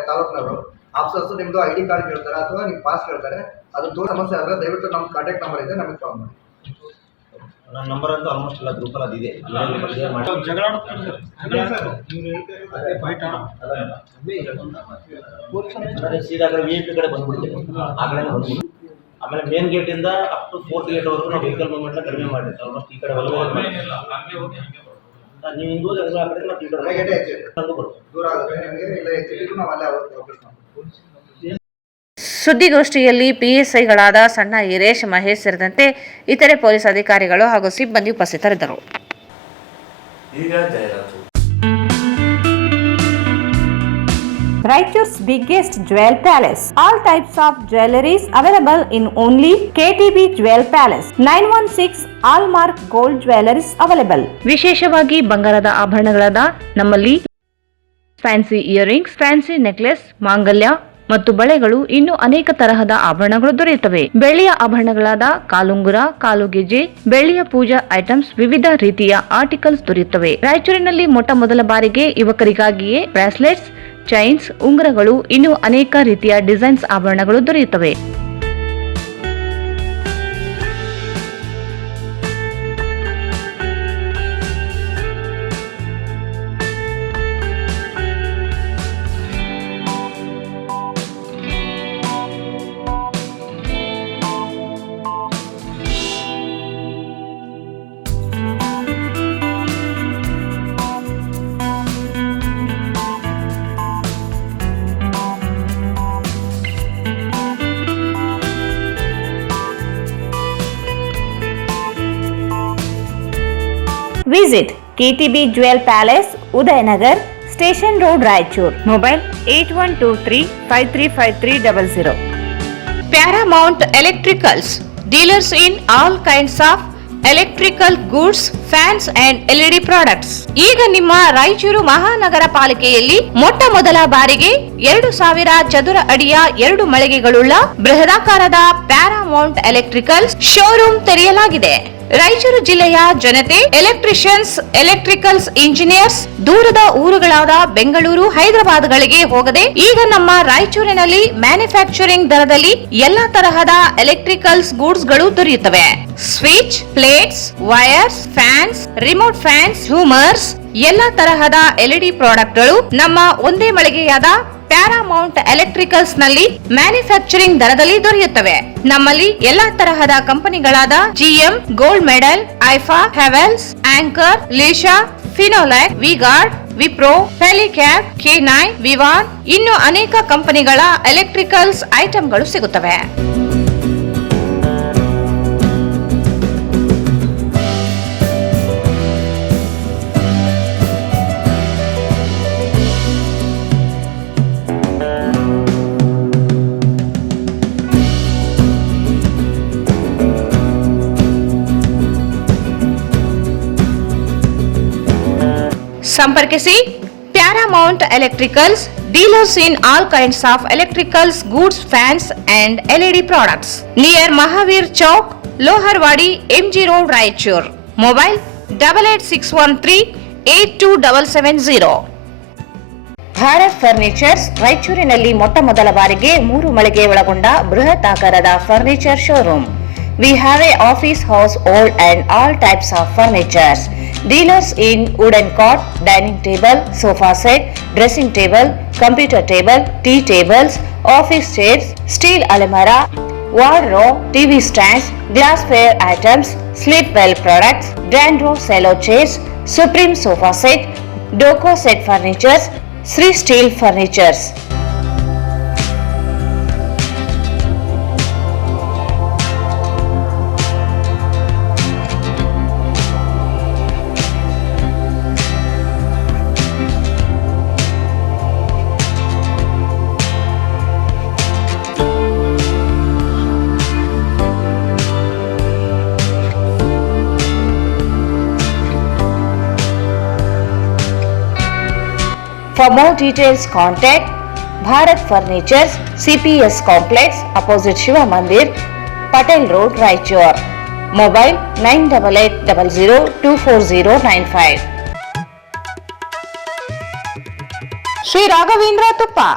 ತಾಲೂಕಿನವರು ಆಫೀಸರ್ಸ್ ನಿಮ್ದು ID ಕಾರ್ಡ್ ಕೇಳ್ತಾರೆ ಅಥವಾ ನಿಮ್ಮ ಪಾಸ್ ಕೇಳ್ತಾರೆ. ಅದು ದೂರ ಸಮಸ್ಯೆ ಆದರೆ ದಯವಿಟ್ಟು ನಮ್ಮ ಕಾಂಟ್ಯಾಕ್ಟ್ ನಂಬರ್ ಇದೆ, ನಮಗೆ ಕಾಲ್ ಮಾಡಿ. ನನ್ನ ನಂಬರ್ ಅಂತೂ ಆಲ್ಮೋಸ್ಟ್ ಎಲ್ಲ ಗ್ರೂಪಲ್ಲಿ ಅದಿದೆ. ಸೀದಾ ಕಡೆ VIP ಕಡೆ ಬಂದ್ಬಿಡ್ತೀವಿ, ಆ ಕಡೆ ಬಂದ್ಬಿಟ್ಟು ಆಮೇಲೆ ಮೇನ್ ಗೇಟಿಂದ ಅಪ್ ಟು 4th ಗೇಟ್ವರೆಗೂ ನಾವು ವೆಹಿಕಲ್ ಮೂವ್ಮೆಂಟ್ನ ಕಡಿಮೆ ಮಾಡಿರ್ತೀವಿ. ಆಲ್ಮೋಸ್ಟ್ ಈ ಕಡೆ ನೀವು ಹಿಂದೂ ಆ ಕಡೆ ನಾವು ಈ ಕಡೆ ದೂರ ಆಗುತ್ತೆ ನಿಮಗೆ, ಇಲ್ಲ ಹೆಚ್ಚಿಗೂ ನಾವು ಅಲ್ಲೇ ಅವತ್ತು. ಸುದ್ದಿಗೋಷ್ಠಿಯಲ್ಲಿ PSIಗಳಾದ ಸಣ್ಣ ಹಿರೇಶ್, ಮಹೇಶ್ ಸೇರಿದಂತೆ ಇತರೆ ಪೊಲೀಸ್ ಅಧಿಕಾರಿಗಳು ಹಾಗೂ ಸಿಬ್ಬಂದಿ ಉಪಸ್ಥಿತರಿದ್ದರು. ಈಗ ಜಾಹೀರಾತು. Raichur's biggest jewel palace. All types of jewelries available in only KTB Jewel Palace. 916 Allmark Gold Jewelries available. ವಿಶೇಷವಾಗಿ ಬಂಗಾರದ ಆಭರಣಗಳಾದ ನಮ್ಮಲ್ಲಿ ಫ್ಯಾನ್ಸಿ ಇಯರಿಂಗ್ಸ್, ಫ್ಯಾನ್ಸಿ ನೆಕ್ಲೆಸ್, ಮಾಂಗಲ್ಯ ಮತ್ತು ಬಳೆಗಳು, ಇನ್ನೂ ಅನೇಕ ತರಹದ ಆಭರಣಗಳು ದೊರೆಯುತ್ತವೆ. ಬೆಳ್ಳಿಯ ಆಭರಣಗಳಾದ ಕಾಲುಂಗುರ, ಕಾಲುಗೆಜೆ, ಬೆಳ್ಳಿಯ ಪೂಜಾ ಐಟಮ್ಸ್, ವಿವಿಧ ರೀತಿಯ ಆರ್ಟಿಕಲ್ಸ್ ದೊರೆಯುತ್ತವೆ. ರಾಯಚೂರಿನಲ್ಲಿ ಮೊಟ್ಟ ಬಾರಿಗೆ ಯುವಕರಿಗಾಗಿಯೇ ಬ್ರಾಸ್ಲೆಟ್ಸ್, ಚೈನ್ಸ್, ಉಂಗುರಗಳು, ಇನ್ನೂ ಅನೇಕ ರೀತಿಯ ಡಿಸೈನ್ಸ್ ಆಭರಣಗಳು ದೊರೆಯುತ್ತವೆ. Visit KTB Jewel Palace, Udayanagar, Station Road, Raichur. Mobile 8123535300. Paramount Electricals, dealers in all kinds of electrical goods, fans and LED products. ಈಗ ನಿಮ್ಮ ರಾಯಚೂರು ಮಹಾನಗರ ಪಾಲಿಕೆಯಲ್ಲಿ ಮೊಟ್ಟ ಬಾರಿಗೆ 2,000 ಚದುರ ಅಡಿಯ 2 ಮಳಿಗೆಗಳುಳ್ಳ ಬೃಹದಾಕಾರದ ಪ್ಯಾರಾಮೌಂಟ್ ಎಲೆಕ್ಟ್ರಿಕಲ್ಸ್ ಶೋರೂಮ್ ತೆರೆಯಲಾಗಿದೆ. ರಾಯಚೂರು ಜಿಲ್ಲೆಯ ಜನತೆ, ಎಲೆಕ್ಟ್ರಿಷಿಯನ್ಸ್, ಎಲೆಕ್ಟ್ರಿಕಲ್ಸ್ ಇಂಜಿನಿಯರ್ಸ್ ದೂರದ ಊರುಗಳಾದ ಬೆಂಗಳೂರು, ಹೈದರಾಬಾದ್ಗಳಿಗೆ ಹೋಗದೆ ಈಗ ನಮ್ಮ ರಾಯಚೂರಿನಲ್ಲಿ ಮ್ಯಾನುಫ್ಯಾಕ್ಚರಿಂಗ್ ದರದಲ್ಲಿ ಎಲ್ಲಾ ತರಹದ ಎಲೆಕ್ಟ್ರಿಕಲ್ಸ್ ಗೂಡ್ಸ್ ಗಳು ದೊರೆಯುತ್ತವೆ. Switch, plates, wires, fans, remote fans, ಹ್ಯೂಮರ್ಸ್, ಎಲ್ಲಾ ತರಹದ LED ಪ್ರಾಡಕ್ಟ್ಗಳು ನಮ್ಮ ಒಂದೇ ಮಳಿಗೆಯಾದ ಪ್ಯಾರಾಮೌಂಟ್ ಎಲೆಕ್ಟ್ರಿಕಲ್ಸ್ ನಲ್ಲಿ ಮ್ಯಾನುಫ್ಯಾಕ್ಚರಿಂಗ್ ದರದಲ್ಲಿ ದೊರೆಯುತ್ತವೆ. ನಮ್ಮಲ್ಲಿ ಎಲ್ಲಾ ತರಹದ ಕಂಪನಿಗಳಾದ GM, ಗೋಲ್ಡ್ ಮೆಡಲ್, ಐಫಾ, ಹೆವೆಲ್ಸ್, ಆಂಕರ್, ಲೀಶಾ, ಫಿನೋಲೆಕ್, ವಿಗಾರ್ಡ್, ವಿಪ್ರೋ, ಹೆಲಿಕ್ಯಾಪ್, K9, ವಿವಾನ್, ಇನ್ನು ಅನೇಕ ಕಂಪನಿಗಳ ಎಲೆಕ್ಟ್ರಿಕಲ್ಸ್ ಐಟಂಗಳು ಸಿಗುತ್ತವೆ. ಸಂಪರ್ಕಿಸಿ Paramount electricals, dealers in all kinds of electricals goods, fans and LED products, near Mahavir Chowk, Loharwadi, MG road, Raichur. Mobile 8861382770. Bharat furnitures ರಾಯಚೂರಿನಲ್ಲಿ ಮೊಟ್ಟಮೊದಲ ಬಾರಿಗೆ 3 ಮಳಿಗೆ ಒಳಗೊಂಡ ಬೃಹತ್ ಆಕಾರದ furniture showroom. We have a office house old and all types of furnitures. Dealers in wooden cot, dining table, sofa set, dressing table, computer table, tea tables, office chairs, steel almirah, wardrobe, TV stands, glassware items, sleepwell products, Dandro cello chairs, Supreme sofa set, Doco set furnitures, Sri Steel Furnitures. For more details, contact Bharat Furnitures, CPS Complex, opposite Shiva Mandir, Patel Road, Raichur. Mobile 9880024095. Sri Raghavendra Tuppa,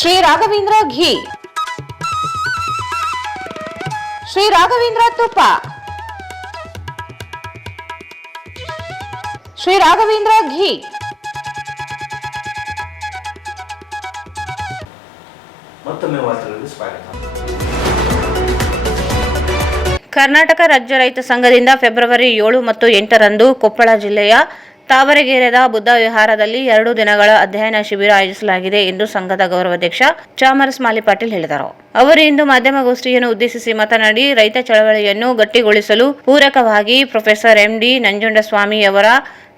Sri Raghavendra Ghee, Sri Raghavendra Tuppa, Sri Raghavendra Ghee. ಮತ್ತೊಮ್ಮೆ ವಾರ್ತೆಗಳಿಗೆ ಸ್ವಾಗತ. ಕರ್ನಾಟಕ ರಾಜ್ಯ ರೈತ ಸಂಘದಿಂದ February 7 ಮತ್ತು 8ರಂದು ಕೊಪ್ಪಳ ಜಿಲ್ಲೆಯ ತಾವರೆಗೆರೆದ ಬುದ್ಧ ವಿಹಾರದಲ್ಲಿ 2 ದಿನಗಳ ಅಧ್ಯಯನ ಶಿಬಿರ ಆಯೋಜಿಸಲಾಗಿದೆ ಎಂದು ಸಂಘದ ಗೌರವಾಧ್ಯಕ್ಷ ಚಾಮರಸ್ ಮಾಲಿ ಪಾಟೀಲ್ ಹೇಳಿದರು. ಅವರು ಇಂದು ಮಾಧ್ಯಮಗೋಷ್ಠಿಯನ್ನು ಉದ್ದೇಶಿಸಿ ಮಾತನಾಡಿ, ರೈತ ಚಳವಳಿಯನ್ನು ಗಟ್ಟಿಗೊಳಿಸಲು ಪೂರಕವಾಗಿ ಪ್ರೊಫೆಸರ್ MD ನಂಜುಂಡಸ್ವಾಮಿಯವರ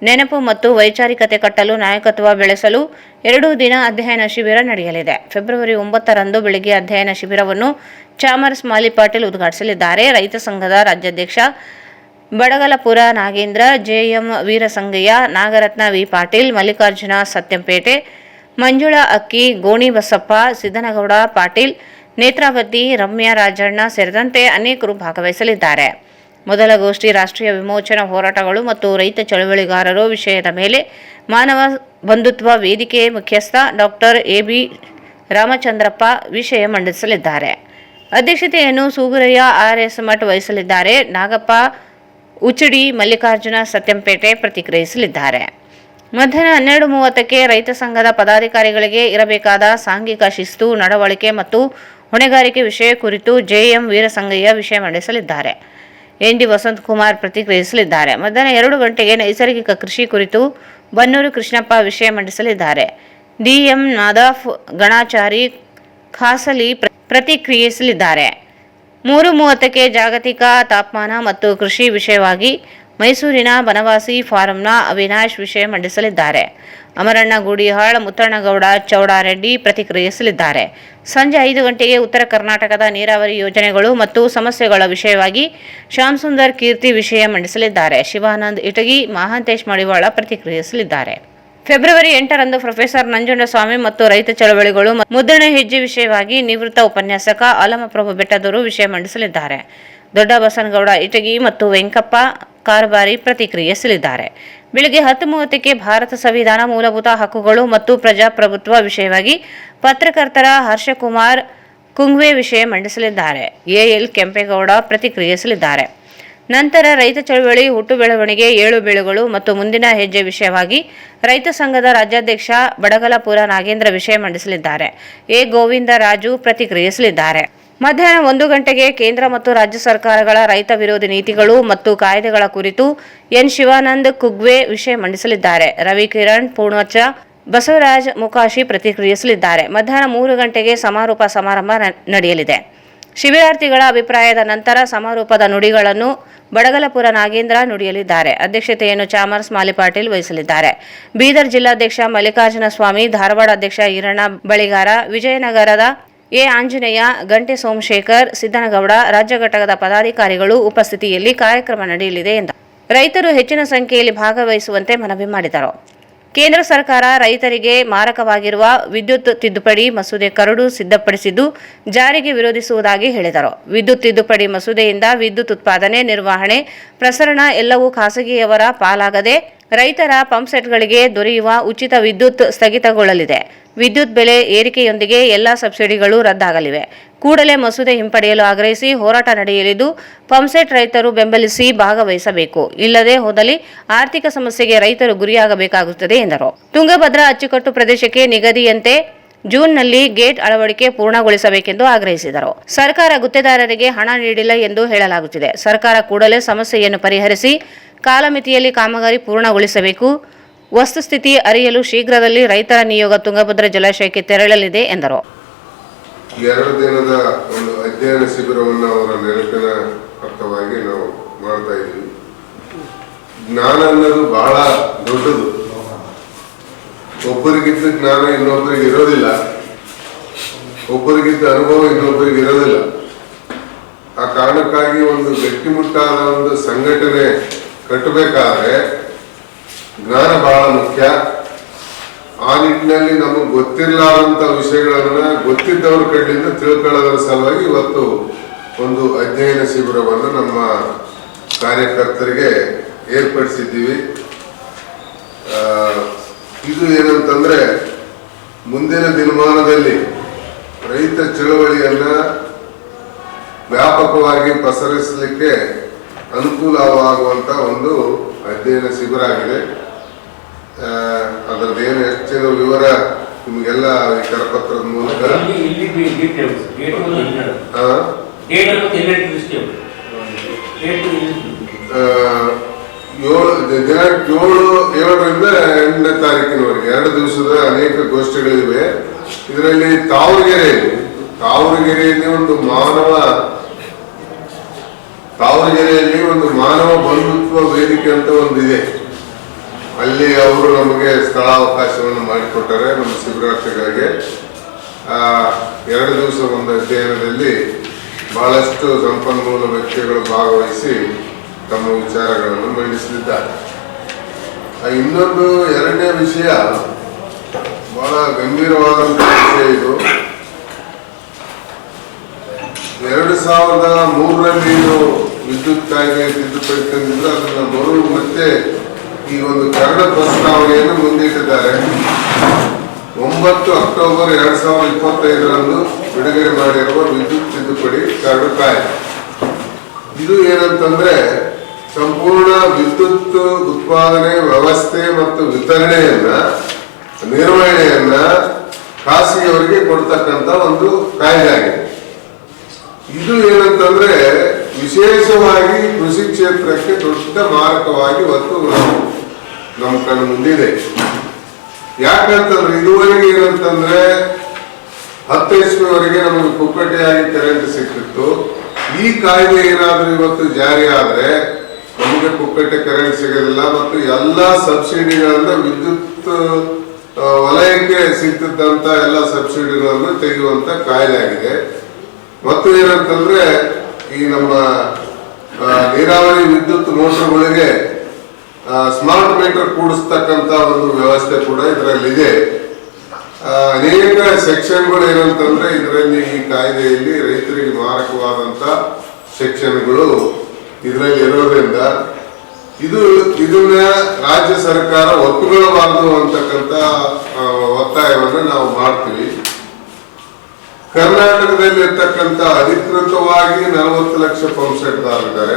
ನೆನಪು ಮತ್ತು ವೈಚಾರಿಕತೆ ಕಟ್ಟಲು ನಾಯಕತ್ವ ಬೆಳೆಸಲು 2 ದಿನ ಅಧ್ಯಯನ ಶಿಬಿರ ನಡೆಯಲಿದೆ. ಫೆಬ್ರವರಿ 9ರಂದು ಬೆಳಗ್ಗೆ ಅಧ್ಯಯನ ಶಿಬಿರವನ್ನು ಚಾಮರಸ್ ಮಾಲಿ ಪಾಟೀಲ್ ಉದ್ಘಾಟಿಸಲಿದ್ದಾರೆ. ರೈತ ಸಂಘದ ರಾಜ್ಯಾಧ್ಯಕ್ಷ ಬಡಗಲಪುರ ನಾಗೇಂದ್ರ, JM ವೀರಸಂಗಯ್ಯ, ನಾಗರತ್ನ ವಿ ಪಾಟೀಲ್, ಮಲ್ಲಿಕಾರ್ಜುನ ಸತ್ಯಂಪೇಟೆ, ಮಂಜುಳಾ ಅಕ್ಕಿ, ಗೋಣಿ ಬಸಪ್ಪ, ಸಿದ್ದನಗೌಡ ಪಾಟೀಲ್, ನೇತ್ರಾವತಿ, ರಮ್ಯಾ ರಾಜಣ್ಣ ಸೇರಿದಂತೆ ಅನೇಕರು ಭಾಗವಹಿಸಲಿದ್ದಾರೆ. ಮೊದಲ ಗೋಷ್ಠಿ ರಾಷ್ಟ್ರೀಯ ವಿಮೋಚನಾ ಹೋರಾಟಗಳು ಮತ್ತು ರೈತ ಚಳವಳಿಗಾರರು ವಿಷಯದ ಮೇಲೆ ಮಾನವ ಬಂಧುತ್ವ ವೇದಿಕೆ ಮುಖ್ಯಸ್ಥ ಡಾಕ್ಟರ್ AB ರಾಮಚಂದ್ರಪ್ಪ ವಿಷಯ ಮಂಡಿಸಲಿದ್ದಾರೆ. ಅಧ್ಯಕ್ಷತೆಯನ್ನು ಸೂಗುರಯ್ಯ RS ಮಠ್ ವಹಿಸಲಿದ್ದಾರೆ. ನಾಗಪ್ಪ ಉಚಡಿ, ಮಲ್ಲಿಕಾರ್ಜುನ ಸತ್ಯಂಪೇಟೆ ಪ್ರತಿಕ್ರಿಯಿಸಲಿದ್ದಾರೆ. ಮಧ್ಯಾಹ್ನ 12:30ಕ್ಕೆ ರೈತ ಸಂಘದ ಪದಾಧಿಕಾರಿಗಳಿಗೆ ಇರಬೇಕಾದ ಸಾಂಘಿಕ ಶಿಸ್ತು, ನಡವಳಿಕೆ ಮತ್ತು ಹೊಣೆಗಾರಿಕೆ ವಿಷಯ ಕುರಿತು JM ವೀರಸಂಗಯ್ಯ ವಿಷಯ ಮಂಡಿಸಲಿದ್ದಾರೆ. ND ವಸಂತಕುಮಾರ್ ಪ್ರತಿಕ್ರಿಯಿಸಲಿದ್ದಾರೆ. ಮಧ್ಯಾಹ್ನ 2 ಗಂಟೆಗೆ ನೈಸರ್ಗಿಕ ಕೃಷಿ ಕುರಿತು ಬನ್ನೂರು ಕೃಷ್ಣಪ್ಪ ವಿಷಯ ಮಂಡಿಸಲಿದ್ದಾರೆ. DM ನಾದಾಫ್ ಗಣಾಚಾರಿ ಖಾಸಲಿ ಪ್ರತಿಕ್ರಿಯಿಸಲಿದ್ದಾರೆ. 3:30ಕ್ಕೆ ಜಾಗತಿಕ ತಾಪಮಾನ ಮತ್ತು ಕೃಷಿ ವಿಷಯವಾಗಿ ಮೈಸೂರಿನ ಬನವಾಸಿ ಫಾರಂನ ಅವಿನಾಶ್ ವಿಷಯ ಮಂಡಿಸಲಿದ್ದಾರೆ. ಅಮರಣ್ಣ ಗೂಡಿಹಾಳ್, ಮುತ್ತಣ್ಣಗೌಡ ಚೌಡಾರೆಡ್ಡಿ ಪ್ರತಿಕ್ರಿಯಿಸಲಿದ್ದಾರೆ. ಸಂಜೆ 5 ಗಂಟೆಗೆ ಉತ್ತರ ಕರ್ನಾಟಕದ ನೀರಾವರಿ ಯೋಜನೆಗಳು ಮತ್ತು ಸಮಸ್ಯೆಗಳ ವಿಷಯವಾಗಿ ಶ್ಯಾಮ್ ಸುಂದರ್ ಕೀರ್ತಿ ವಿಷಯ ಮಂಡಿಸಲಿದ್ದಾರೆ. ಶಿವಾನಂದ್ ಇಟಗಿ, ಮಹಾಂತೇಶ್ ಮಡಿವಾಳ ಪ್ರತಿಕ್ರಿಯಿಸಲಿದ್ದಾರೆ. ಫೆಬ್ರವರಿ 8ರಂದು ಪ್ರೊಫೆಸರ್ ನಂಜುಂಡಸ್ವಾಮಿ ಮತ್ತು ರೈತ ಚಳವಳಿಗಳು ಮುದ್ರಣ ಹೆಜ್ಜೆ ವಿಷಯವಾಗಿ ನಿವೃತ್ತ ಉಪನ್ಯಾಸಕ ಆಲಮಪ್ರಭು ಬೆಟ್ಟದೂರು ವಿಷಯ ಮಂಡಿಸಲಿದ್ದಾರೆ. ದೊಡ್ಡ ಬಸನಗೌಡ ಇಟಗಿ ಮತ್ತು ವೆಂಕಪ್ಪ ಕಾರಬಾರಿ ಪ್ರತಿಕ್ರಿಯಿಸಲಿದ್ದಾರೆ. ಬೆಳಗ್ಗೆ 10:30ಕ್ಕೆ ಭಾರತ ಸಂವಿಧಾನ, ಮೂಲಭೂತ ಹಕ್ಕುಗಳು ಮತ್ತು ಪ್ರಜಾಪ್ರಭುತ್ವ ವಿಷಯವಾಗಿ ಪತ್ರಕರ್ತರ ಹರ್ಷಕುಮಾರ್ ಕುಂಗ್ವೆ ವಿಷಯ ಮಂಡಿಸಲಿದ್ದಾರೆ. AL ಕೆಂಪೇಗೌಡ ಪ್ರತಿಕ್ರಿಯಿಸಲಿದ್ದಾರೆ. ನಂತರ ರೈತ ಚಳವಳಿ, ಹುಟ್ಟು ಬೆಳವಣಿಗೆ, 7 ಬೀಳುಗಳು ಮತ್ತು ಮುಂದಿನ ಹೆಜ್ಜೆ ವಿಷಯವಾಗಿ ರೈತ ಸಂಘದ ರಾಜ್ಯಾಧ್ಯಕ್ಷ ಬಡಗಲಪುರ ನಾಗೇಂದ್ರ ವಿಷಯ ಮಂಡಿಸಲಿದ್ದಾರೆ. A ಗೋವಿಂದರಾಜು ಪ್ರತಿಕ್ರಿಯಿಸಲಿದ್ದಾರೆ. ಮಧ್ಯಾಹ್ನ 1 ಗಂಟೆಗೆ ಕೇಂದ್ರ ಮತ್ತು ರಾಜ್ಯ ಸರ್ಕಾರಗಳ ರೈತ ವಿರೋಧಿ ನೀತಿಗಳು ಮತ್ತು ಕಾಯ್ದೆಗಳ ಕುರಿತು N ಶಿವಾನಂದ್ ಕುಗ್ವೆ ವಿಷಯ ಮಂಡಿಸಲಿದ್ದಾರೆ. ರವಿ ಕಿರಣ್ ಪೂರ್ಣಚ, ಬಸವರಾಜ್ ಮುಕಾಶಿ ಪ್ರತಿಕ್ರಿಯಿಸಲಿದ್ದಾರೆ. ಮಧ್ಯಾಹ್ನ 3 ಗಂಟೆಗೆ ಸಮಾರೋಪ ಸಮಾರಂಭ ನಡೆಯಲಿದೆ. ಶಿಬಿರಾರ್ಥಿಗಳ ಅಭಿಪ್ರಾಯದ ನಂತರ ಸಮಾರೋಪದ ನುಡಿಗಳನ್ನು ಬಡಗಲಪುರ ನಾಗೇಂದ್ರ ನುಡಿಯಲಿದ್ದಾರೆ. ಅಧ್ಯಕ್ಷತೆಯನ್ನು ಚಾಮರಸ್ ಮಾಲಿ ಪಾಟೀಲ್ ವಹಿಸಲಿದ್ದಾರೆ. ಬೀದರ್ ಜಿಲ್ಲಾಧ್ಯಕ್ಷ ಮಲ್ಲಿಕಾರ್ಜುನ ಸ್ವಾಮಿ, ಧಾರವಾಡ ಅಧ್ಯಕ್ಷ ಈರಣ್ಣ ಬಳಿಗಾರ, ವಿಜಯನಗರದ A ಆಂಜನೇಯ, ಗಂಟೆ ಸೋಮಶೇಖರ್, ಸಿದ್ದನಗೌಡ, ರಾಜ್ಯ ಘಟಕದ ಪದಾಧಿಕಾರಿಗಳು ಉಪಸ್ಥಿತಿಯಲ್ಲಿ ಕಾರ್ಯಕ್ರಮ ನಡೆಯಲಿದೆ ಎಂದರು. ರೈತರು ಹೆಚ್ಚಿನ ಸಂಖ್ಯೆಯಲ್ಲಿ ಭಾಗವಹಿಸುವಂತೆ ಮನವಿ ಮಾಡಿದರು. ಕೇಂದ್ರ ಸರ್ಕಾರ ರೈತರಿಗೆ ಮಾರಕವಾಗಿರುವ ವಿದ್ಯುತ್ ತಿದ್ದುಪಡಿ ಮಸೂದೆ ಕರಡು ಸಿದ್ಧಪಡಿಸಿದ್ದು ಜಾರಿಗೆ ವಿರೋಧಿಸುವುದಾಗಿ ಹೇಳಿದರು. ವಿದ್ಯುತ್ ತಿದ್ದುಪಡಿ ಮಸೂದೆಯಿಂದ ವಿದ್ಯುತ್ ಉತ್ಪಾದನೆ, ನಿರ್ವಹಣೆ, ಪ್ರಸರಣ ಎಲ್ಲವೂ ಖಾಸಗಿಯವರ ಪಾಲಾಗದೆ ರೈತರ ಪಂಪ್ಸೆಟ್ಗಳಿಗೆ ದೊರೆಯುವ ಉಚಿತ ವಿದ್ಯುತ್ ಸ್ಥಗಿತಗೊಳ್ಳಲಿದೆ. ವಿದ್ಯುತ್ ಬೆಲೆ ಏರಿಕೆಯೊಂದಿಗೆ ಎಲ್ಲ ಸಬ್ಸಿಡಿಗಳು ರದ್ದಾಗಲಿವೆ. ಕೂಡಲೇ ಮಸೂದೆ ಹಿಂಪಡೆಯಲು ಆಗ್ರಹಿಸಿ ಹೋರಾಟ ನಡೆಯಲಿದ್ದು, ಪಂಪ್ಸೆಟ್ ರೈತರು ಬೆಂಬಲಿಸಿ ಭಾಗವಹಿಸಬೇಕು. ಇಲ್ಲದೆ ಹೋದಲ್ಲಿ ಆರ್ಥಿಕ ಸಮಸ್ಯೆಗೆ ರೈತರು ಗುರಿಯಾಗಬೇಕಾಗುತ್ತದೆ ಎಂದರು. ತುಂಗಭದ್ರಾ ಅಚ್ಚುಕಟ್ಟು ಪ್ರದೇಶಕ್ಕೆ ನಿಗದಿಯಂತೆ ಜೂನ್ನಲ್ಲಿ ಗೇಟ್ ಅಳವಡಿಕೆ ಪೂರ್ಣಗೊಳಿಸಬೇಕೆಂದು ಆಗ್ರಹಿಸಿದರು. ಸರ್ಕಾರ ಗುತ್ತೇದಾರರಿಗೆ ಹಣ ನೀಡಿಲ್ಲ ಎಂದು ಹೇಳಲಾಗುತ್ತಿದೆ. ಸರ್ಕಾರ ಕೂಡಲೇ ಸಮಸ್ಯೆಯನ್ನು ಪರಿಹರಿಸಿ ಕಾಲಮಿತಿಯಲ್ಲಿ ಕಾಮಗಾರಿ ಪೂರ್ಣಗೊಳಿಸಬೇಕು. ವಸ್ತುಸ್ಥಿತಿ ಅರಿಯಲು ಶೀಘ್ರದಲ್ಲಿ ರೈತರ ನಿಯೋಗ ತುಂಗಭದ್ರಾ ಜಲಾಶಯಕ್ಕೆ ತೆರಳಲಿದೆ ಎಂದರು. 2 ದಿನದ ಒಂದು ಅಧ್ಯಯನ ಶಿಬಿರವನ್ನು ಅವರ ನೆನಪಿನ ಅರ್ಥವಾಗಿ ನಾವು ಮಾಡ್ತಾ ಇದ್ದೀವಿ. ಜ್ಞಾನ ಅನ್ನೋದು ಬಹಳ ದೊಡ್ಡದು. ಒಬ್ಬರಿಗಿದ್ದ ಜ್ಞಾನ ಇನ್ನೊಬ್ಬರಿಗೆ ಇರೋದಿಲ್ಲ, ಒಬ್ಬರಿಗಿದ್ದ ಅನುಭವ ಇನ್ನೊಬ್ಬರಿಗೆ ಇರೋದಿಲ್ಲ. ಆ ಕಾರಣಕ್ಕಾಗಿ ಒಂದು ಗಟ್ಟಿಮುಟ್ಟಾದ ಒಂದು ಸಂಘಟನೆ ಕಟ್ಟಬೇಕಾದ್ರೆ ಜ್ಞಾನ ಬಹಳ ಮುಖ್ಯ. ಆ ನಿಟ್ಟಿನಲ್ಲಿ ನಮಗೆ ಗೊತ್ತಿರಲಾರಂತ ವಿಷಯಗಳನ್ನ ಗೊತ್ತಿದ್ದವ್ರ ಕಡೆಯಿಂದ ತಿಳ್ಕೊಳ್ಳೋದ್ರ ಸಲುವಾಗಿ ಇವತ್ತು ಒಂದು ಅಧ್ಯಯನ ಶಿಬಿರವನ್ನು ನಮ್ಮ ಕಾರ್ಯಕರ್ತರಿಗೆ ಏರ್ಪಡಿಸಿದ್ದೀವಿ. ಇದು ಏನಂತಂದ್ರೆ ಮುಂದಿನ ದಿನಮಾನದಲ್ಲಿ ರೈತ ಚಳವಳಿಯನ್ನ ವ್ಯಾಪಕವಾಗಿ ಪಸರಿಸಲಿಕ್ಕೆ ಅನುಕೂಲವಾಗುವಂತ ಒಂದು ಅಧ್ಯಯನ ಶಿಬಿರ ಆಗಿದೆ. ಅದರದ್ದೇನು ಹೆಚ್ಚಿನ ವಿವರ ನಿಮಗೆಲ್ಲ ಈ ಕರಪತ್ರದ ಮೂಲಕ ದಿನಾಂಕ 7ರಿಂದ 8ನೇ ತಾರೀಕಿನವರೆಗೆ 2 ದಿವಸದ ಅನೇಕ ಗೋಷ್ಠಿಗಳಿವೆ. ಇದರಲ್ಲಿ ತಾವರಗೆರೆಯಲ್ಲಿ ಒಂದು ಮಾನವ ಬಂಧುತ್ವ ವೇದಿಕೆ ಅಂತ ಒಂದಿದೆ. ಅಲ್ಲಿ ಅವರು ನಮಗೆ ಸ್ಥಳಾವಕಾಶವನ್ನು ಮಾಡಿಕೊಟ್ಟರೆ ನಮ್ಮ ಶಿಬಿರಾರ್ಥಿಗಳಿಗೆ 2 ದಿವಸ ಒಂದು ಅಧ್ಯಯನದಲ್ಲಿ ಬಹಳಷ್ಟು ಸಂಪನ್ಮೂಲ ವ್ಯಕ್ತಿಗಳು ಭಾಗವಹಿಸಿ ತಮ್ಮ ವಿಚಾರಗಳನ್ನು ಮಂಡಿಸಲಿದ್ದಾರೆ. ಇನ್ನೊಂದು 2ನೇ ವಿಷಯ ಬಹಳ ಗಂಭೀರವಾದಂತಹ ವಿಷಯ. ಇದು 2003ರಲ್ಲಿ ವಿದ್ಯುತ್ ಕಾಯ್ದೆ ತಿದ್ದುಪಡಿ ತಂದಿದ್ರು. ಅದನ್ನ ಮತ್ತೆ ಈ ಒಂದು ಕರಡ ಪ್ರಸ್ತಾವನೆಯನ್ನು ಮುಂದಿಟ್ಟಿದ್ದಾರೆ. 9 ಅಕ್ಟೋಬರ್ 2025ರಂದು ಬಿಡುಗಡೆ ಮಾಡಿರುವ ವಿದ್ಯುತ್ ತಿದ್ದುಪಡಿ ಕರಡು ಕಾಯ್ದೆ. ಇದು ಏನಂತಂದ್ರೆ ಸಂಪೂರ್ಣ ವಿದ್ಯುತ್ ಉತ್ಪಾದನೆ ವ್ಯವಸ್ಥೆ ಮತ್ತು ವಿತರಣೆಯನ್ನ ನಿರ್ವಹಣೆಯನ್ನ ಖಾಸಗಿಯವರಿಗೆ ಕೊಡ್ತಕ್ಕಂತ ಒಂದು ಕಾಯ್ದೆ ಆಗಿದೆ. ಇದು ಏನಂತಂದ್ರೆ ವಿಶೇಷವಾಗಿ ಕೃಷಿ ಕ್ಷೇತ್ರಕ್ಕೆ ದೊಡ್ಡ ಮಾರಕವಾಗಿ ಇವತ್ತು ನಮ್ಮ ಕಣ್ಣು ಮುಂದಿದೆ. ಯಾಕಂತಂದ್ರೆ ಇದುವರೆಗೆ ಏನಂತಂದ್ರೆ 10 ಇಸ್ವಿವರೆಗೆ ನಮಗೆ ಪುಕ್ಕಟೆಯಾಗಿ ಕರೆಂಟ್ ಸಿಕ್ತಿತ್ತು. ಈ ಕಾಯ್ದೆ ಏನಾದ್ರೂ ಇವತ್ತು ಜಾರಿ ಆದ್ರೆ ನಮಗೆ ಪುಕ್ಕಟೆ ಕರೆಂಟ್ ಸಿಗೋದಿಲ್ಲ ಮತ್ತು ಎಲ್ಲಾ ಸಬ್ಸಿಡಿಗಳನ್ನ ವಿದ್ಯುತ್ ವಲಯಕ್ಕೆ ಸಿಗ್ತಿದ್ದಂತ ಎಲ್ಲ ಸಬ್ಸಿಡಿಗಳನ್ನು ತೆಗೆಯುವಂತ ಕಾಯ್ದೆ ಆಗಿದೆ. ಮತ್ತು ಏನಂತಂದ್ರೆ ಈ ನಮ್ಮ ನೀರಾವರಿ ವಿದ್ಯುತ್ ಮೋಟರ್ಗಳಿಗೆ ಸ್ಮಾರ್ಟ್ ಮೀಟರ್ ಕೂಡಿಸ್ತಕ್ಕಂತ ಒಂದು ವ್ಯವಸ್ಥೆ ಕೂಡ ಇದರಲ್ಲಿದೆ. ಅನೇಕ ಸೆಕ್ಷನ್ಗಳು ಏನಂತಂದ್ರೆ ಇದರಲ್ಲಿ ಈ ಕಾಯ್ದೆಯಲ್ಲಿ ರೈತರಿಗೆ ಮಾರಕವಾದಂತ ಸೆಕ್ಷನ್ಗಳು ಇದರಲ್ಲಿ ಇರೋದ್ರಿಂದ ಇದನ್ನ ರಾಜ್ಯ ಸರ್ಕಾರ ಒಪ್ಪಿಕೊಳ್ಳಬಾರದು ಅಂತಕ್ಕಂಥ ಒತ್ತಾಯವನ್ನು ನಾವು ಮಾಡ್ತೀವಿ. ಕರ್ನಾಟಕದಲ್ಲಿ ಇರ್ತಕ್ಕಂಥ ಅಧಿಕೃತವಾಗಿ 40 ಲಕ್ಷ ಪಂಪ್ ಸೆಟ್ದಾರರಿದ್ದಾರೆ.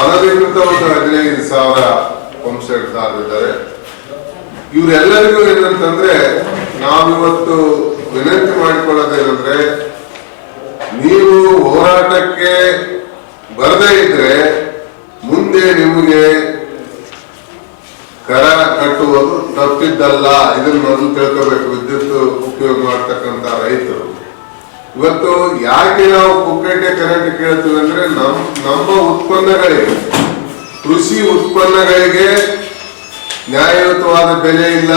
ಅನಧಿಕೃತ ಒಂದು 15,000 ಪಂಪ್ ಸೆಟ್ದಾರರಿದ್ದಾರೆ. ಇವರೆಲ್ಲರಿಗೂ ಏನಂತಂದ್ರೆ ನಾವಿವತ್ತು ವಿನಂತಿ ಮಾಡಿಕೊಳ್ಳೋದೇನಂದ್ರೆ, ನೀವು ಹೋರಾಟಕ್ಕೆ ಬರದೇ ಇದ್ರೆ ಮುಂದೆ ನಿಮಗೆ ಕರ ಕಟ್ಟುವುದು ತಪ್ಪಿದ್ದಲ್ಲ. ಇದನ್ನ ಮೊದಲು ತಿಳ್ಕೋಬೇಕು. ವಿದ್ಯುತ್ ಉಪಯೋಗ ಮಾಡ್ತಕ್ಕಂತ ರೈತರು ಇವತ್ತು ಯಾಕೆ ನಾವು ಪುಕ್ಕಟೆ ಕರೆಂಟ್ ಕೇಳ್ತೀವಿ ಅಂದ್ರೆ ನಮ್ಮ ಉತ್ಪನ್ನಗಳಿಗೆ, ಕೃಷಿ ಉತ್ಪನ್ನಗಳಿಗೆ ನ್ಯಾಯಯುತವಾದ ಬೆಲೆ ಇಲ್ಲ.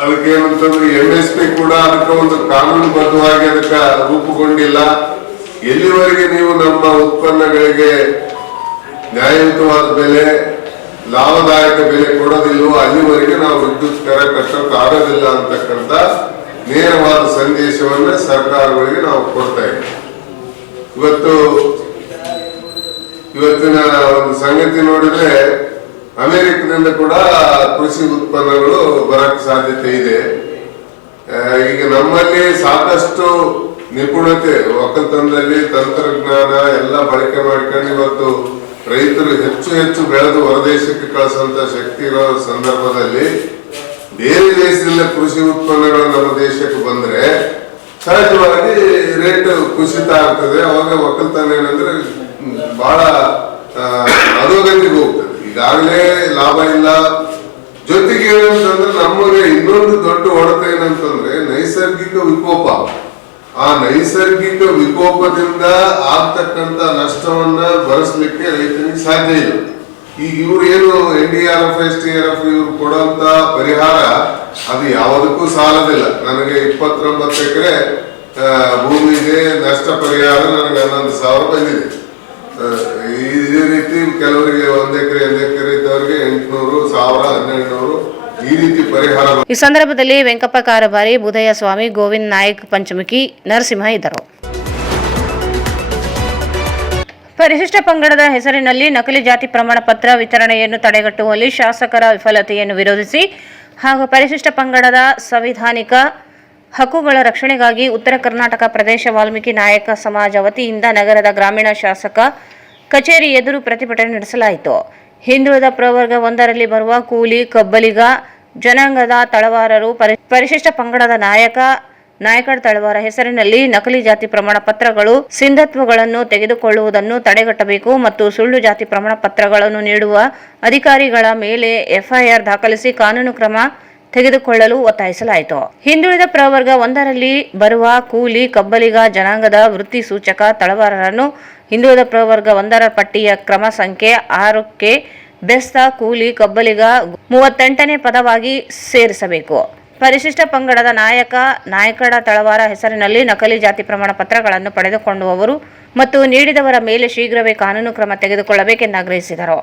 ಅದಕ್ಕೆ ಏನಂತಂದ್ರೆ MSP ಕೂಡ ಅದಕ್ಕೆ ಒಂದು ಕಾನೂನುಬದ್ಧವಾಗಿ ಅದಕ್ಕೆ ರೂಪುಗೊಂಡಿಲ್ಲ. ಎಲ್ಲಿವರೆಗೆ ನೀವು ನಮ್ಮ ಉತ್ಪನ್ನಗಳಿಗೆ ನ್ಯಾಯಯುತವಾದ ಬೆಲೆ, ಲಾಭದಾಯಕ ಬೆಲೆ ಕೊಡೋದಿಲ್ಲವೋ ಅಲ್ಲಿವರೆಗೆ ನಾವು ವಿದ್ಯುತ್ ಕರ ಕಟ್ಟಕ್ಕೆ ಆಗೋದಿಲ್ಲ ಅಂತಕ್ಕಂಥ ನೇರವಾದ ಸಂದೇಶವನ್ನ ಸರ್ಕಾರಗಳಿಗೆ ನಾವು ಕೊಡ್ತಾ ಇದ್ದೀವಿ. ಇವತ್ತು ಇವತ್ತಿನ ಒಂದು ಸಂಗತಿ ನೋಡಿದ್ರೆ ಅಮೆರಿಕದಿಂದ ಕೂಡ ಕೃಷಿ ಉತ್ಪನ್ನಗಳು ಬರಕ್ಕೆ ಸಾಧ್ಯತೆ ಇದೆ. ಈಗ ನಮ್ಮಲ್ಲಿ ಸಾಕಷ್ಟು ನಿಪುಣತೆ ಒಕ್ಕಲ್ತನದಲ್ಲಿ ತಂತ್ರಜ್ಞಾನ ಎಲ್ಲ ಬಳಕೆ ಮಾಡ್ಕೊಂಡು ಇವತ್ತು ರೈತರು ಹೆಚ್ಚು ಹೆಚ್ಚು ಬೆಳೆದು ಹೊರದೇಶಕ್ಕೆ ಕಳಿಸುವಂತ ಶಕ್ತಿ ಇರೋ ಸಂದರ್ಭದಲ್ಲಿ ಬೇರೆ ದೇಶದಿಂದ ಕೃಷಿ ಉತ್ಪನ್ನಗಳು ನಮ್ಮ ದೇಶಕ್ಕೆ ಬಂದ್ರೆ ಸಹಜವಾಗಿ ರೇಟ್ ಕುಸಿತ ಆಗ್ತದೆ. ಅವಾಗ ಒಕ್ಕಲ್ತನ ಏನಂದ್ರೆ ಬಹಳ ಅಧೋಗತಿಗೆ ಹೋಗ್ತದೆ. ಈಗಾಗಲೇ ಲಾಭ ಇಲ್ಲ. ಜೊತೆಗೆ ಏನಂತಂದ್ರೆ ನಮಗೆ ಇನ್ನೊಂದು ದೊಡ್ಡ ಹೊಡೆತ ಏನಂತಂದ್ರೆ ನೈಸರ್ಗಿಕ ವಿಕೋಪ. ಆ ನೈಸರ್ಗಿಕ ವಿಕೋಪದಿಂದ ಆಗ್ತಕ್ಕಂತ ನಷ್ಟವನ್ನ ಭರಿಸಲಿಕ್ಕೆ ರೈತನಿಗೆ ಸಾಧ್ಯ ಇಲ್ಲ. ಈಗ ಇವ್ರು ಏನು NDRF STRF ಇವ್ರು ಕೊಡುವಂತ ಪರಿಹಾರ ಅದು ಯಾವುದಕ್ಕೂ ಸಾಲದಿಲ್ಲ. ನನಗೆ 29 ಎಕರೆ ಭೂಮಿಗೆ ನಷ್ಟ ಪರಿಹಾರ ನನಗೆ 11,000 ಬಂದಿದೆ. ಇದೇ ರೀತಿ ಕೆಲವರಿಗೆ 1 ಎಕರೆ 2 ಎಕರೆ ಇದ್ದವರಿಗೆ 800, 1000, 1200 ಈ ರೀತಿ ಪರಿಹಾರ. ಈ ಸಂದರ್ಭದಲ್ಲಿ ವೆಂಕಪ್ಪ ಕಾರಬಾರಿ, ಬುಧಯ್ಯ ಸ್ವಾಮಿ, ಗೋವಿಂದ್ ನಾಯ್ಕ್, ಪಂಚಮುಖಿ, ನರಸಿಂಹ ಇದ್ದರು. ಪರಿಶಿಷ್ಟ ಪಂಗಡದ ಹೆಸರಿನಲ್ಲಿ ನಕಲಿ ಜಾತಿ ಪ್ರಮಾಣ ಪತ್ರ ವಿತರಣೆಯನ್ನು ತಡೆಗಟ್ಟುವಲ್ಲಿ ಶಾಸಕರ ವಿಫಲತೆಯನ್ನು ವಿರೋಧಿಸಿ ಹಾಗೂ ಪರಿಶಿಷ್ಟ ಪಂಗಡದ ಸಂವಿಧಾನಿಕ ಹಕ್ಕುಗಳ ರಕ್ಷಣೆಗಾಗಿ ಉತ್ತರ ಕರ್ನಾಟಕ ಪ್ರದೇಶ ವಾಲ್ಮೀಕಿ ನಾಯಕ ಸಮಾಜ ವತಿಯಿಂದ ನಗರದ ಗ್ರಾಮೀಣ ಶಾಸಕ ಕಚೇರಿ ಎದುರು ಪ್ರತಿಭಟನೆ ನಡೆಸಲಾಯಿತು. ಹಿಂದುಳಿದ ಪ್ರವರ್ಗ 1ರಲ್ಲಿ ಬರುವ ಕೂಲಿ, ಕಬ್ಬಲಿಗ ಜನಾಂಗದ ತಳವಾರರು ಪರಿಶಿಷ್ಟ ಪಂಗಡದ ನಾಯಕರ ತಳವಾರ ಹೆಸರಿನಲ್ಲಿ ನಕಲಿ ಜಾತಿ ಪ್ರಮಾಣ ಪತ್ರಗಳು, ಸಿಂಧತ್ವಗಳನ್ನು ತೆಗೆದುಕೊಳ್ಳುವುದನ್ನು ತಡೆಗಟ್ಟಬೇಕು ಮತ್ತು ಸುಳ್ಳು ಜಾತಿ ಪ್ರಮಾಣ ಪತ್ರಗಳನ್ನು ನೀಡುವ ಅಧಿಕಾರಿಗಳ ಮೇಲೆ FIR ದಾಖಲಿಸಿ ಕಾನೂನು ಕ್ರಮ ತೆಗೆದುಕೊಳ್ಳಲು ಒತ್ತಾಯಿಸಲಾಯಿತು. ಹಿಂದುಳಿದ ಪ್ರವರ್ಗ 1ರಲ್ಲಿ ಬರುವ ಕೂಲಿ, ಕಬ್ಬಲಿಗ ಜನಾಂಗದ ವೃತ್ತಿ ಸೂಚಕ ತಳವಾರರನ್ನು ಹಿಂದುಳಿದ ಪ್ರವರ್ಗ 1ರ ಪಟ್ಟಿಯ ಕ್ರಮ ಸಂಖ್ಯೆ 6ಕ್ಕೆ ಬೆಸ್ತ ಕೂಲಿ ಕಬ್ಬಲಿಗ 38ನೇ ಪದವಾಗಿ ಸೇರಿಸಬೇಕು. ಪರಿಶಿಷ್ಟ ಪಂಗಡದ ನಾಯಕರ ತಳವಾರ ಹೆಸರಿನಲ್ಲಿ ನಕಲಿ ಜಾತಿ ಪ್ರಮಾಣ ಪತ್ರಗಳನ್ನು ಪಡೆದುಕೊಂಡವರು ಮತ್ತು ನೀಡಿದವರ ಮೇಲೆ ಶೀಘ್ರವೇ ಕಾನೂನು ಕ್ರಮ ತೆಗೆದುಕೊಳ್ಳಬೇಕೆಂದು ಆಗ್ರಹಿಸಿದರು.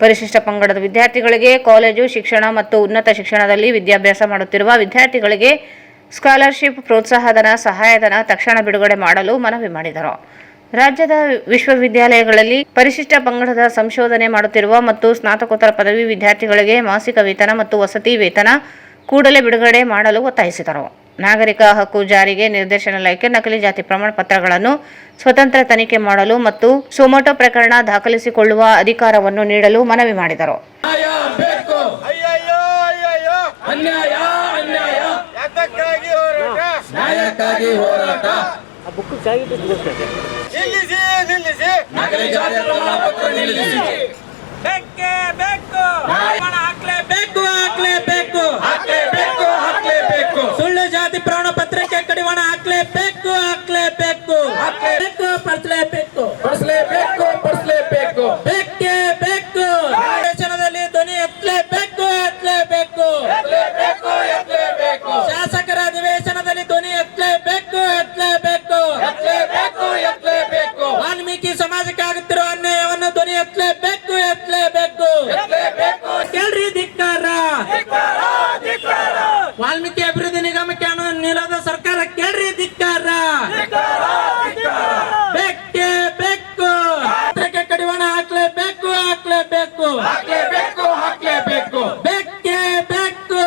ಪರಿಶಿಷ್ಟ ಪಂಗಡದ ವಿದ್ಯಾರ್ಥಿಗಳಿಗೆ ಕಾಲೇಜು ಶಿಕ್ಷಣ ಮತ್ತು ಉನ್ನತ ಶಿಕ್ಷಣದಲ್ಲಿ ವಿದ್ಯಾಭ್ಯಾಸ ಮಾಡುತ್ತಿರುವ ವಿದ್ಯಾರ್ಥಿಗಳಿಗೆ ಸ್ಕಾಲರ್ಶಿಪ್, ಪ್ರೋತ್ಸಾಹಧನ, ಸಹಾಯಧನ ತಕ್ಷಣ ಬಿಡುಗಡೆ ಮಾಡಲು ಮನವಿ ಮಾಡಿದರು. ರಾಜ್ಯದ ವಿಶ್ವವಿದ್ಯಾಲಯಗಳಲ್ಲಿ ಪರಿಶಿಷ್ಟ ಪಂಗಡದ ಸಂಶೋಧನೆ ಮಾಡುತ್ತಿರುವ ಮತ್ತು ಸ್ನಾತಕೋತ್ತರ ಪದವಿ ವಿದ್ಯಾರ್ಥಿಗಳಿಗೆ ಮಾಸಿಕ ವೇತನ ಮತ್ತು ವಸತಿ ವೇತನ ಕೂಡಲೇ ಬಿಡುಗಡೆ ಮಾಡಲು ಒತ್ತಾಯಿಸಿದರು. ನಾಗರಿಕ ಹಕ್ಕು ಜಾರಿಗೆ ನಿರ್ದೇಶನಾಲಯಕ್ಕೆ ನಕಲಿ ಜಾತಿ ಪ್ರಮಾಣ ಪತ್ರಗಳನ್ನು ಸ್ವತಂತ್ರ ತನಿಖೆ ಮಾಡಲು ಮತ್ತು ಸೊಮೋಟೊ ಪ್ರಕರಣ ದಾಖಲಿಸಿಕೊಳ್ಳುವ ಅಧಿಕಾರವನ್ನು ನೀಡಲು ಮನವಿ ಮಾಡಿದರು. ಸುಳ್ಳು ಜಾತಿ ಪ್ರಮಾಣ ಪತ್ರಕ್ಕೆ ಕಡಿವಾಣ ಹಾಕ್ಲೇಬೇಕು. ಬೇಕೇ ಬೇಕು. ದೇಶದಲ್ಲಿ ಧ್ವನಿ ಎತ್ತಲೇಬೇಕು. ಶಾಸಕರ ಅಧಿವೇಶನದಲ್ಲಿ ಧ್ವನಿ ಎತ್ತಲೇಬೇಕು. ವಾಲ್ಮೀಕಿ ಸಮಾಜಕ್ಕೆ ಆಗುತ್ತಿರುವ ಅನ್ಯಾಯವನ್ನು ಧ್ವನಿ ಎತ್ತಲೇಬೇಕು. ಕೇಳ್ರಿ ಧಿಕ್ಕಾರ. ವಾಲ್ಮೀಕಿ ಅಭಿವೃದ್ಧಿ ನಿಗಮಕ್ಕೆ ನೀಡದ ಸರ್ಕಾರ ಕೇಳ್ರಿ ಧಿಕ್ಕಾರ. ಬೇಕೇ ಬೇಕು. ಕಡಿವಾಣ ಹಾಕ್ಲೇಬೇಕು. ಬೇಕೇ ಬೇಕು.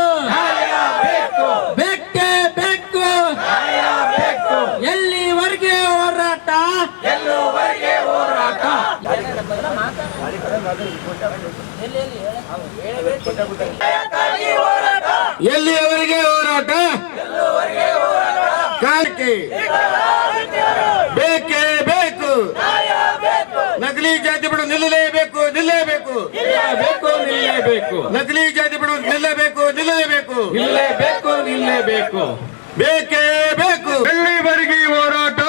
ಎಲ್ಲಿವರೆಗೆ ಹೋರಾಟ? ಎಲ್ಲಿಯವರೆಗೆ ಹೋರಾಟ? ಬೇಕೇ ಬೇಕು. ನಕಲಿ ಜಾತಿ ಬಿಡು ನಿಲ್ಲಲೇಬೇಕು. ನಕಲಿ ಜಾತಿ ಬಿಡು ನಿಲ್ಲಬೇಕು. ಬೇಕೇ ಬೇಕು. ಎಲ್ಲಿವರೆಗೆ ಹೋರಾಟ?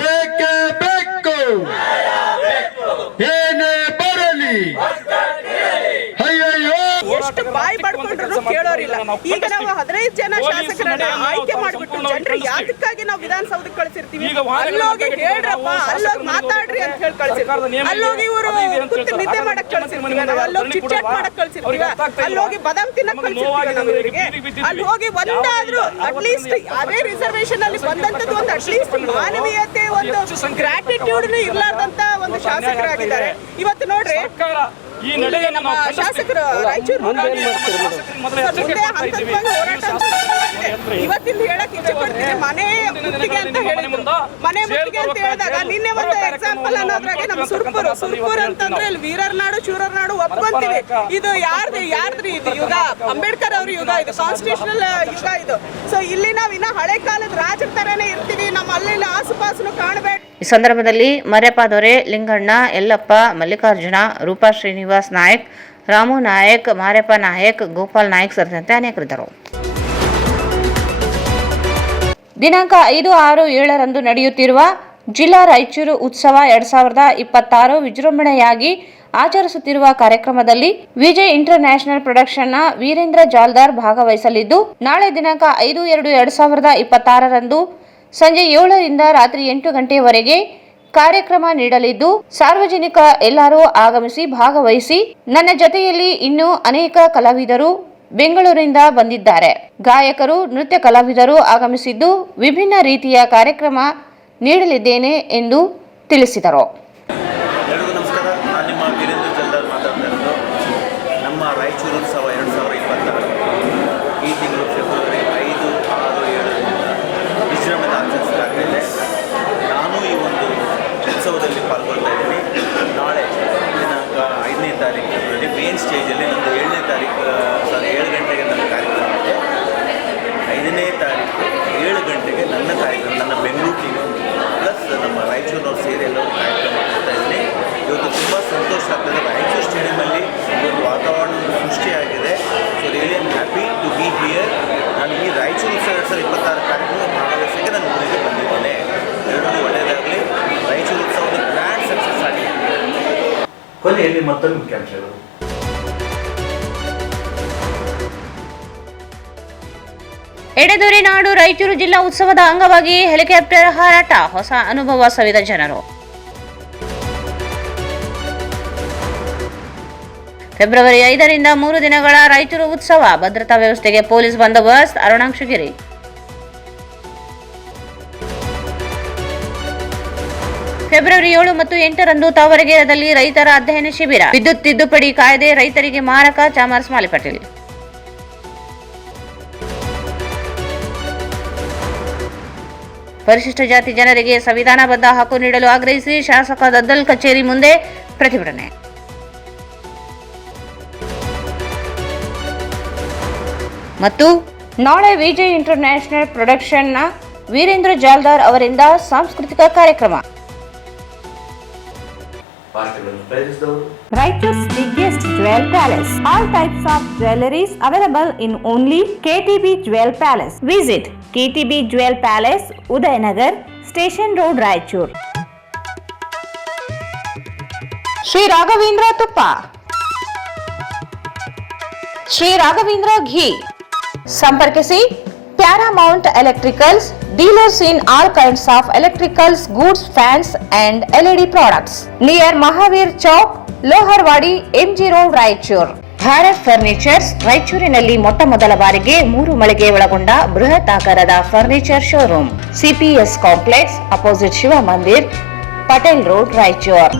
ಬೇಕೇ ಬೇಕು. ಏನೇ ಬರಲಿ. ಎಷ್ಟು ಬಾಯಿ ಪಡ್ಕೊಂಡ್ರು ಕೇಳೋರಿಲ್ಲ. ಈಗ ನಾವು 15 ಜನ ಶಾಸಕರನ್ನ ಆಯ್ಕೆ ಮಾಡಿಬಿಟ್ಟು ಜನರು ಯಾತಕ್ಕಾಗಿ ನಾವು ವಿಧಾನಸೌಧಕ್ಕೆ ಕಳಿಸಿರ್ತೀವಿ, ಅಲ್ಲೋಗಿ ಹೇಳ್ರಪ್ಪ, ಅಲ್ಲೋಗಿ ಮಾತಾಡ್ರಿ ಅಂತ ಹೇಳಿ ಕಳಿಸಿರ್ತೀವಿ. ಅಲ್ಲೋಗಿ ಇವರು ಕೂತು ನಿದ್ದೆ ಮಾಡಕ್ ಕಳಿಸಿರ್ತೀವಿ, ನಾವು ಅಲ್ಲೋಗಿ ಚಿಟ್ಚಾಟ್ ಮಾಡಕ್ ಕಳಿಸಿರ್ತೀವಿ, ಅಲ್ಲೋಗಿ ಬದಾಮ್ ತಿನ್ನಕ್ ಕಳಿಸಿರ್ತೀವಿ ನಾವು ಇವರಿಗೆ. ಅಲ್ಲಿ ಹೋಗಿ ಒಂದಾದ್ರೂ ಅಟ್ಲೀಸ್ಟ್ ಅದೇ ರಿಸರ್ವೇಶನ್ ಅಲ್ಲಿ ಬಂದಂತದ್ದು ಒಂದು ಅಟ್ಲೀಸ್ಟ್ ಮಾನವೀಯತೆ, ಒಂದು ಗ್ರಾಟಿಟ್ಯೂಡ್ ಇರ್ಲಾರ್ದಂತ ಒಂದು ಶಾಸಕರಾಗಿದ್ದಾರೆ. ಇವತ್ತು ನೋಡ್ರಿ ನಮ್ಮ ಶಾಸಕರು ರಾಯಚೂರು ಇವತ್ತಿಂದ ಹೇಳಕ್ ಇಚ್ಛೆ ಪಡ್ತೀನಿ. ಮನೆ ಮುತ್ತಿಗೆ ಅಂತ ಹೇಳಿದ್ರು, ಮನೆ ಮುತ್ತಿಗೆ ಅಂತ ಹೇಳಿದಾಗ ನಿನ್ನೆ ಒಂದು ಎಕ್ಸಾಂಪಲ್ ಅನ್ನೋದ್ರಾಗೆ ನಮ್ಮ ಸುರ್ಪುರ್ ಅಂತಂದ್ರೆ ಇಲ್ಲಿ ವೀರರ್ನಾಡು ಶೂರರ್ನಾಡು ಒಪ್ಕೊಂತೀವಿ. ಇದು ಯಾರ್ದ್ರಿ ಇದು ಯುಗ, ಅಂಬೇಡ್ಕರ್ ಅವ್ರ ಯುಗ, ಇದು ಕಾನ್ಸ್ಟಿಟ್ಯೂಷನಲ್ ಯುಗ ಇದು. ಸೊ ಇಲ್ಲಿ ನಾವ್ ಇನ್ನ ಹಳೆ ಕಾಲದ ರಾಜರ ತರನೇ ಇರ್ತೀವಿ, ನಮ್ಮ ಅಲ್ಲಿ ಆಸುಪಾಸನು ಕಾಣಬೇಡ. ಈ ಸಂದರ್ಭದಲ್ಲಿ ಮರ್ಯಪ್ಪ ದೊರೆ, ಲಿಂಗಣ್ಣ, ಯಲ್ಲಪ್ಪ, ಮಲ್ಲಿಕಾರ್ಜುನ, ರೂಪಾ ಶ್ರೀನಿವಾಸ್ ನಾಯಕ್, ರಾಮು ನಾಯಕ್, ಮಾರ್ಯಪ್ಪ ನಾಯಕ್, ಗೋಪಾಲ್ ನಾಯಕ್ ಸೇರಿದಂತೆ ಅನೇಕರಿದ್ದರು. ದಿನಾಂಕ 5, 6, 7ರಂದು ನಡೆಯುತ್ತಿರುವ ಜಿಲ್ಲಾ ರಾಯಚೂರು ಉತ್ಸವ 2026 ವಿಜೃಂಭಣೆಯಾಗಿ ಆಚರಿಸುತ್ತಿರುವ ಕಾರ್ಯಕ್ರಮದಲ್ಲಿ ವಿಜಯ್ ಇಂಟರ್ ನ್ಯಾಷನಲ್ ಪ್ರೊಡಕ್ಷನ್ನ ವೀರೇಂದ್ರ ಜಾಲ್ದಾರ್ ಭಾಗವಹಿಸಲಿದ್ದು, ನಾಳೆ ದಿನಾಂಕ 5/2/2026ರಂದು ಸಂಜೆ 7ರಿಂದ ರಾತ್ರಿ 8 ಗಂಟೆಯವರೆಗೆ ಕಾರ್ಯಕ್ರಮ ನೀಡಲಿದ್ದು, ಸಾರ್ವಜನಿಕ ಎಲ್ಲರೂ ಆಗಮಿಸಿ ಭಾಗವಹಿಸಿ. ನನ್ನ ಜೊತೆಯಲ್ಲಿ ಇನ್ನೂ ಅನೇಕ ಕಲಾವಿದರು ಬೆಂಗಳೂರಿನಿಂದ ಬಂದಿದ್ದಾರೆ. ಗಾಯಕರು, ನೃತ್ಯ ಕಲಾವಿದರು ಆಗಮಿಸಿದ್ದು ವಿಭಿನ್ನ ರೀತಿಯ ಕಾರ್ಯಕ್ರಮ ನೀಡಲಿದ್ದೇನೆ ಎಂದು ತಿಳಿಸಿದರು. ಎಲ್ಲರಿಗೂ ನಮಸ್ಕಾರ. ನಾನು ನಿಮ್ಮ ವೀರೇಂದ್ರ ಜಾಲ್ದಾರ್ ಮಾತಾಡ್ತಾ ಇರೋದು. ನಮ್ಮ ರಾಯಚೂರು ಉತ್ಸವ 2026 ಈ ತಿಂಗಳು ಫೆಬ್ರವರಿ 5, 6, 7 ವಿಜೃಂಭಣೆ ಆಚರಿಸಲಾಗಿದೆ. ನಾನು ಈ ಒಂದು ಉತ್ಸವದಲ್ಲಿ ಪಾಲ್ಗೊಳ್ತಾ ಇದ್ದೀನಿ. ನಾಳೆ ದಿನಾಂಕ 5ನೇ ತಾರೀಕು ಮೇನ್ ಸ್ಟೇಜಲ್ಲಿ ನಂದು 7ನೇ ತಾರೀಕು 7 ಗಂಟೆಗೆ ನನ್ನ ಕಾರ್ಯಕ್ರಮ ಇದೆ. 5ನೇ ತಾರೀಕು 7 ಗಂಟೆಗೆ ನನ್ನ ಕಾರ್ಯಕ್ರಮ, ನನ್ನ ಬೆಂಗಳೂರು ಟೀಮ್ ಪ್ಲಸ್ ನಮ್ಮ ರಾಯಚೂರಿನವ್ರು ಸೇರಿ ಎಲ್ಲರೂ ಕಾರ್ಯಕ್ರಮ ಮಾಡ್ತಾ ಇದ್ದೀನಿ. ಇವತ್ತು ತುಂಬ ಸಂತೋಷ ಆಗ್ತದೆ. ರಾಯಚೂರು ಸ್ಟೇಡಿಯಮಲ್ಲಿ ಒಂದು ವಾತಾವರಣ ಸೃಷ್ಟಿಯಾಗಿದೆ. So really I am happy to be here. ನಾನು ಈ ರಾಯಚೂರು ಉತ್ಸವ 2026 ಕಾರ್ಯಕ್ರಮ ಭಾಗವಹಿಸೋಕ್ಕೆ ನಾನು ಊರಿಗೆ ಬಂದಿದ್ದೇನೆ. ಎಲ್ಲರಿಗೂ ಒಳ್ಳೆಯದಾಗಲಿ. ರಾಯಚೂರು ಉತ್ಸವದ ಗ್ರ್ಯಾಂಡ್ ಸಕ್ಸಸ್ ಆಗಿದೆ. ಕೊನೆಯಲ್ಲಿ ಮತ್ತೊಂದು ಮುಖ್ಯಾಂಶಗಳು. ಎಡೆದೊರೆ ನಾಡು ರಾಯಚೂರು ಜಿಲ್ಲಾ ಉತ್ಸವದ ಅಂಗವಾಗಿ ಹೆಲಿಕಾಪ್ಟರ್ ಹಾರಾಟ, ಹೊಸ ಅನುಭವ ಸವಿದ ಜನರು. ಫೆಬ್ರವರಿ 5ರಿಂದ 3 ದಿನಗಳ ರಾಯಚೂರು ಉತ್ಸವ, ಭದ್ರತಾ ವ್ಯವಸ್ಥೆಗೆ ಪೊಲೀಸ್ ಬಂದೋಬಸ್ತ್, ಅರುಣಾಕ್ಷಗಿರಿ. ಫೆಬ್ರವರಿ 7 ಮತ್ತು 8ರಂದು ತಾವರಗೆರೆಯಲ್ಲಿ ರೈತರ ಅಧ್ಯಯನ ಶಿಬಿರ, ವಿದ್ಯುತ್ ತಿದ್ದುಪಡಿ ಕಾಯ್ದೆ ರೈತರಿಗೆ ಮಾರಕ, ಚಾಮರ್ಸ್ ಮಾಲಿಪಾಟೀಲ್. ಪರಿಶಿಷ್ಟ ಜಾತಿ ಜನರಿಗೆ ಸಂವಿಧಾನಬದ್ಧ ಹಕ್ಕು ನೀಡಲು ಆಗ್ರಹಿಸಿ ಶಾಸಕ ದದ್ದಲ್ ಕಚೇರಿ ಮುಂದೆ ಪ್ರತಿಭಟನೆ. ಮತ್ತು ನಾಳೆ ವಿಜಯ್ ಇಂಟರ್ ನ್ಯಾಷನಲ್ ಪ್ರೊಡಕ್ಷನ್ನ ವೀರೇಂದ್ರ ಜಾಲ್ದಾರ್ ಅವರಿಂದ ಸಾಂಸ್ಕೃತಿಕ ಕಾರ್ಯಕ್ರಮ. Raichur's biggest jewel palace. All types of jewelries available in only KTB Jewel Palace. Visit KTB Jewel Palace, Udayanagar, Station Road, Raichur. Sri Raghavendra Tuppa, Sri Raghavendra Ghee. ಸಂಪರ್ಕಿಸಿ Paramount Electricals, dealers in all kinds of electricals, goods, fans and LED products. Near Mahavir Chowk, Loharwadi, MG Road, Raichur. Bharat furnitures ರಾಯಚೂರಿನಲ್ಲಿ ಮೊಟ್ಟ ಮೊದಲ ಬಾರಿಗೆ 3 ಮಳಿಗೆ ಒಳಗೊಂಡ ಬೃಹತ್ ಆಕಾರದ furniture showroom. CPS complex, opposite Shiva Mandir, Patel road, Raichur.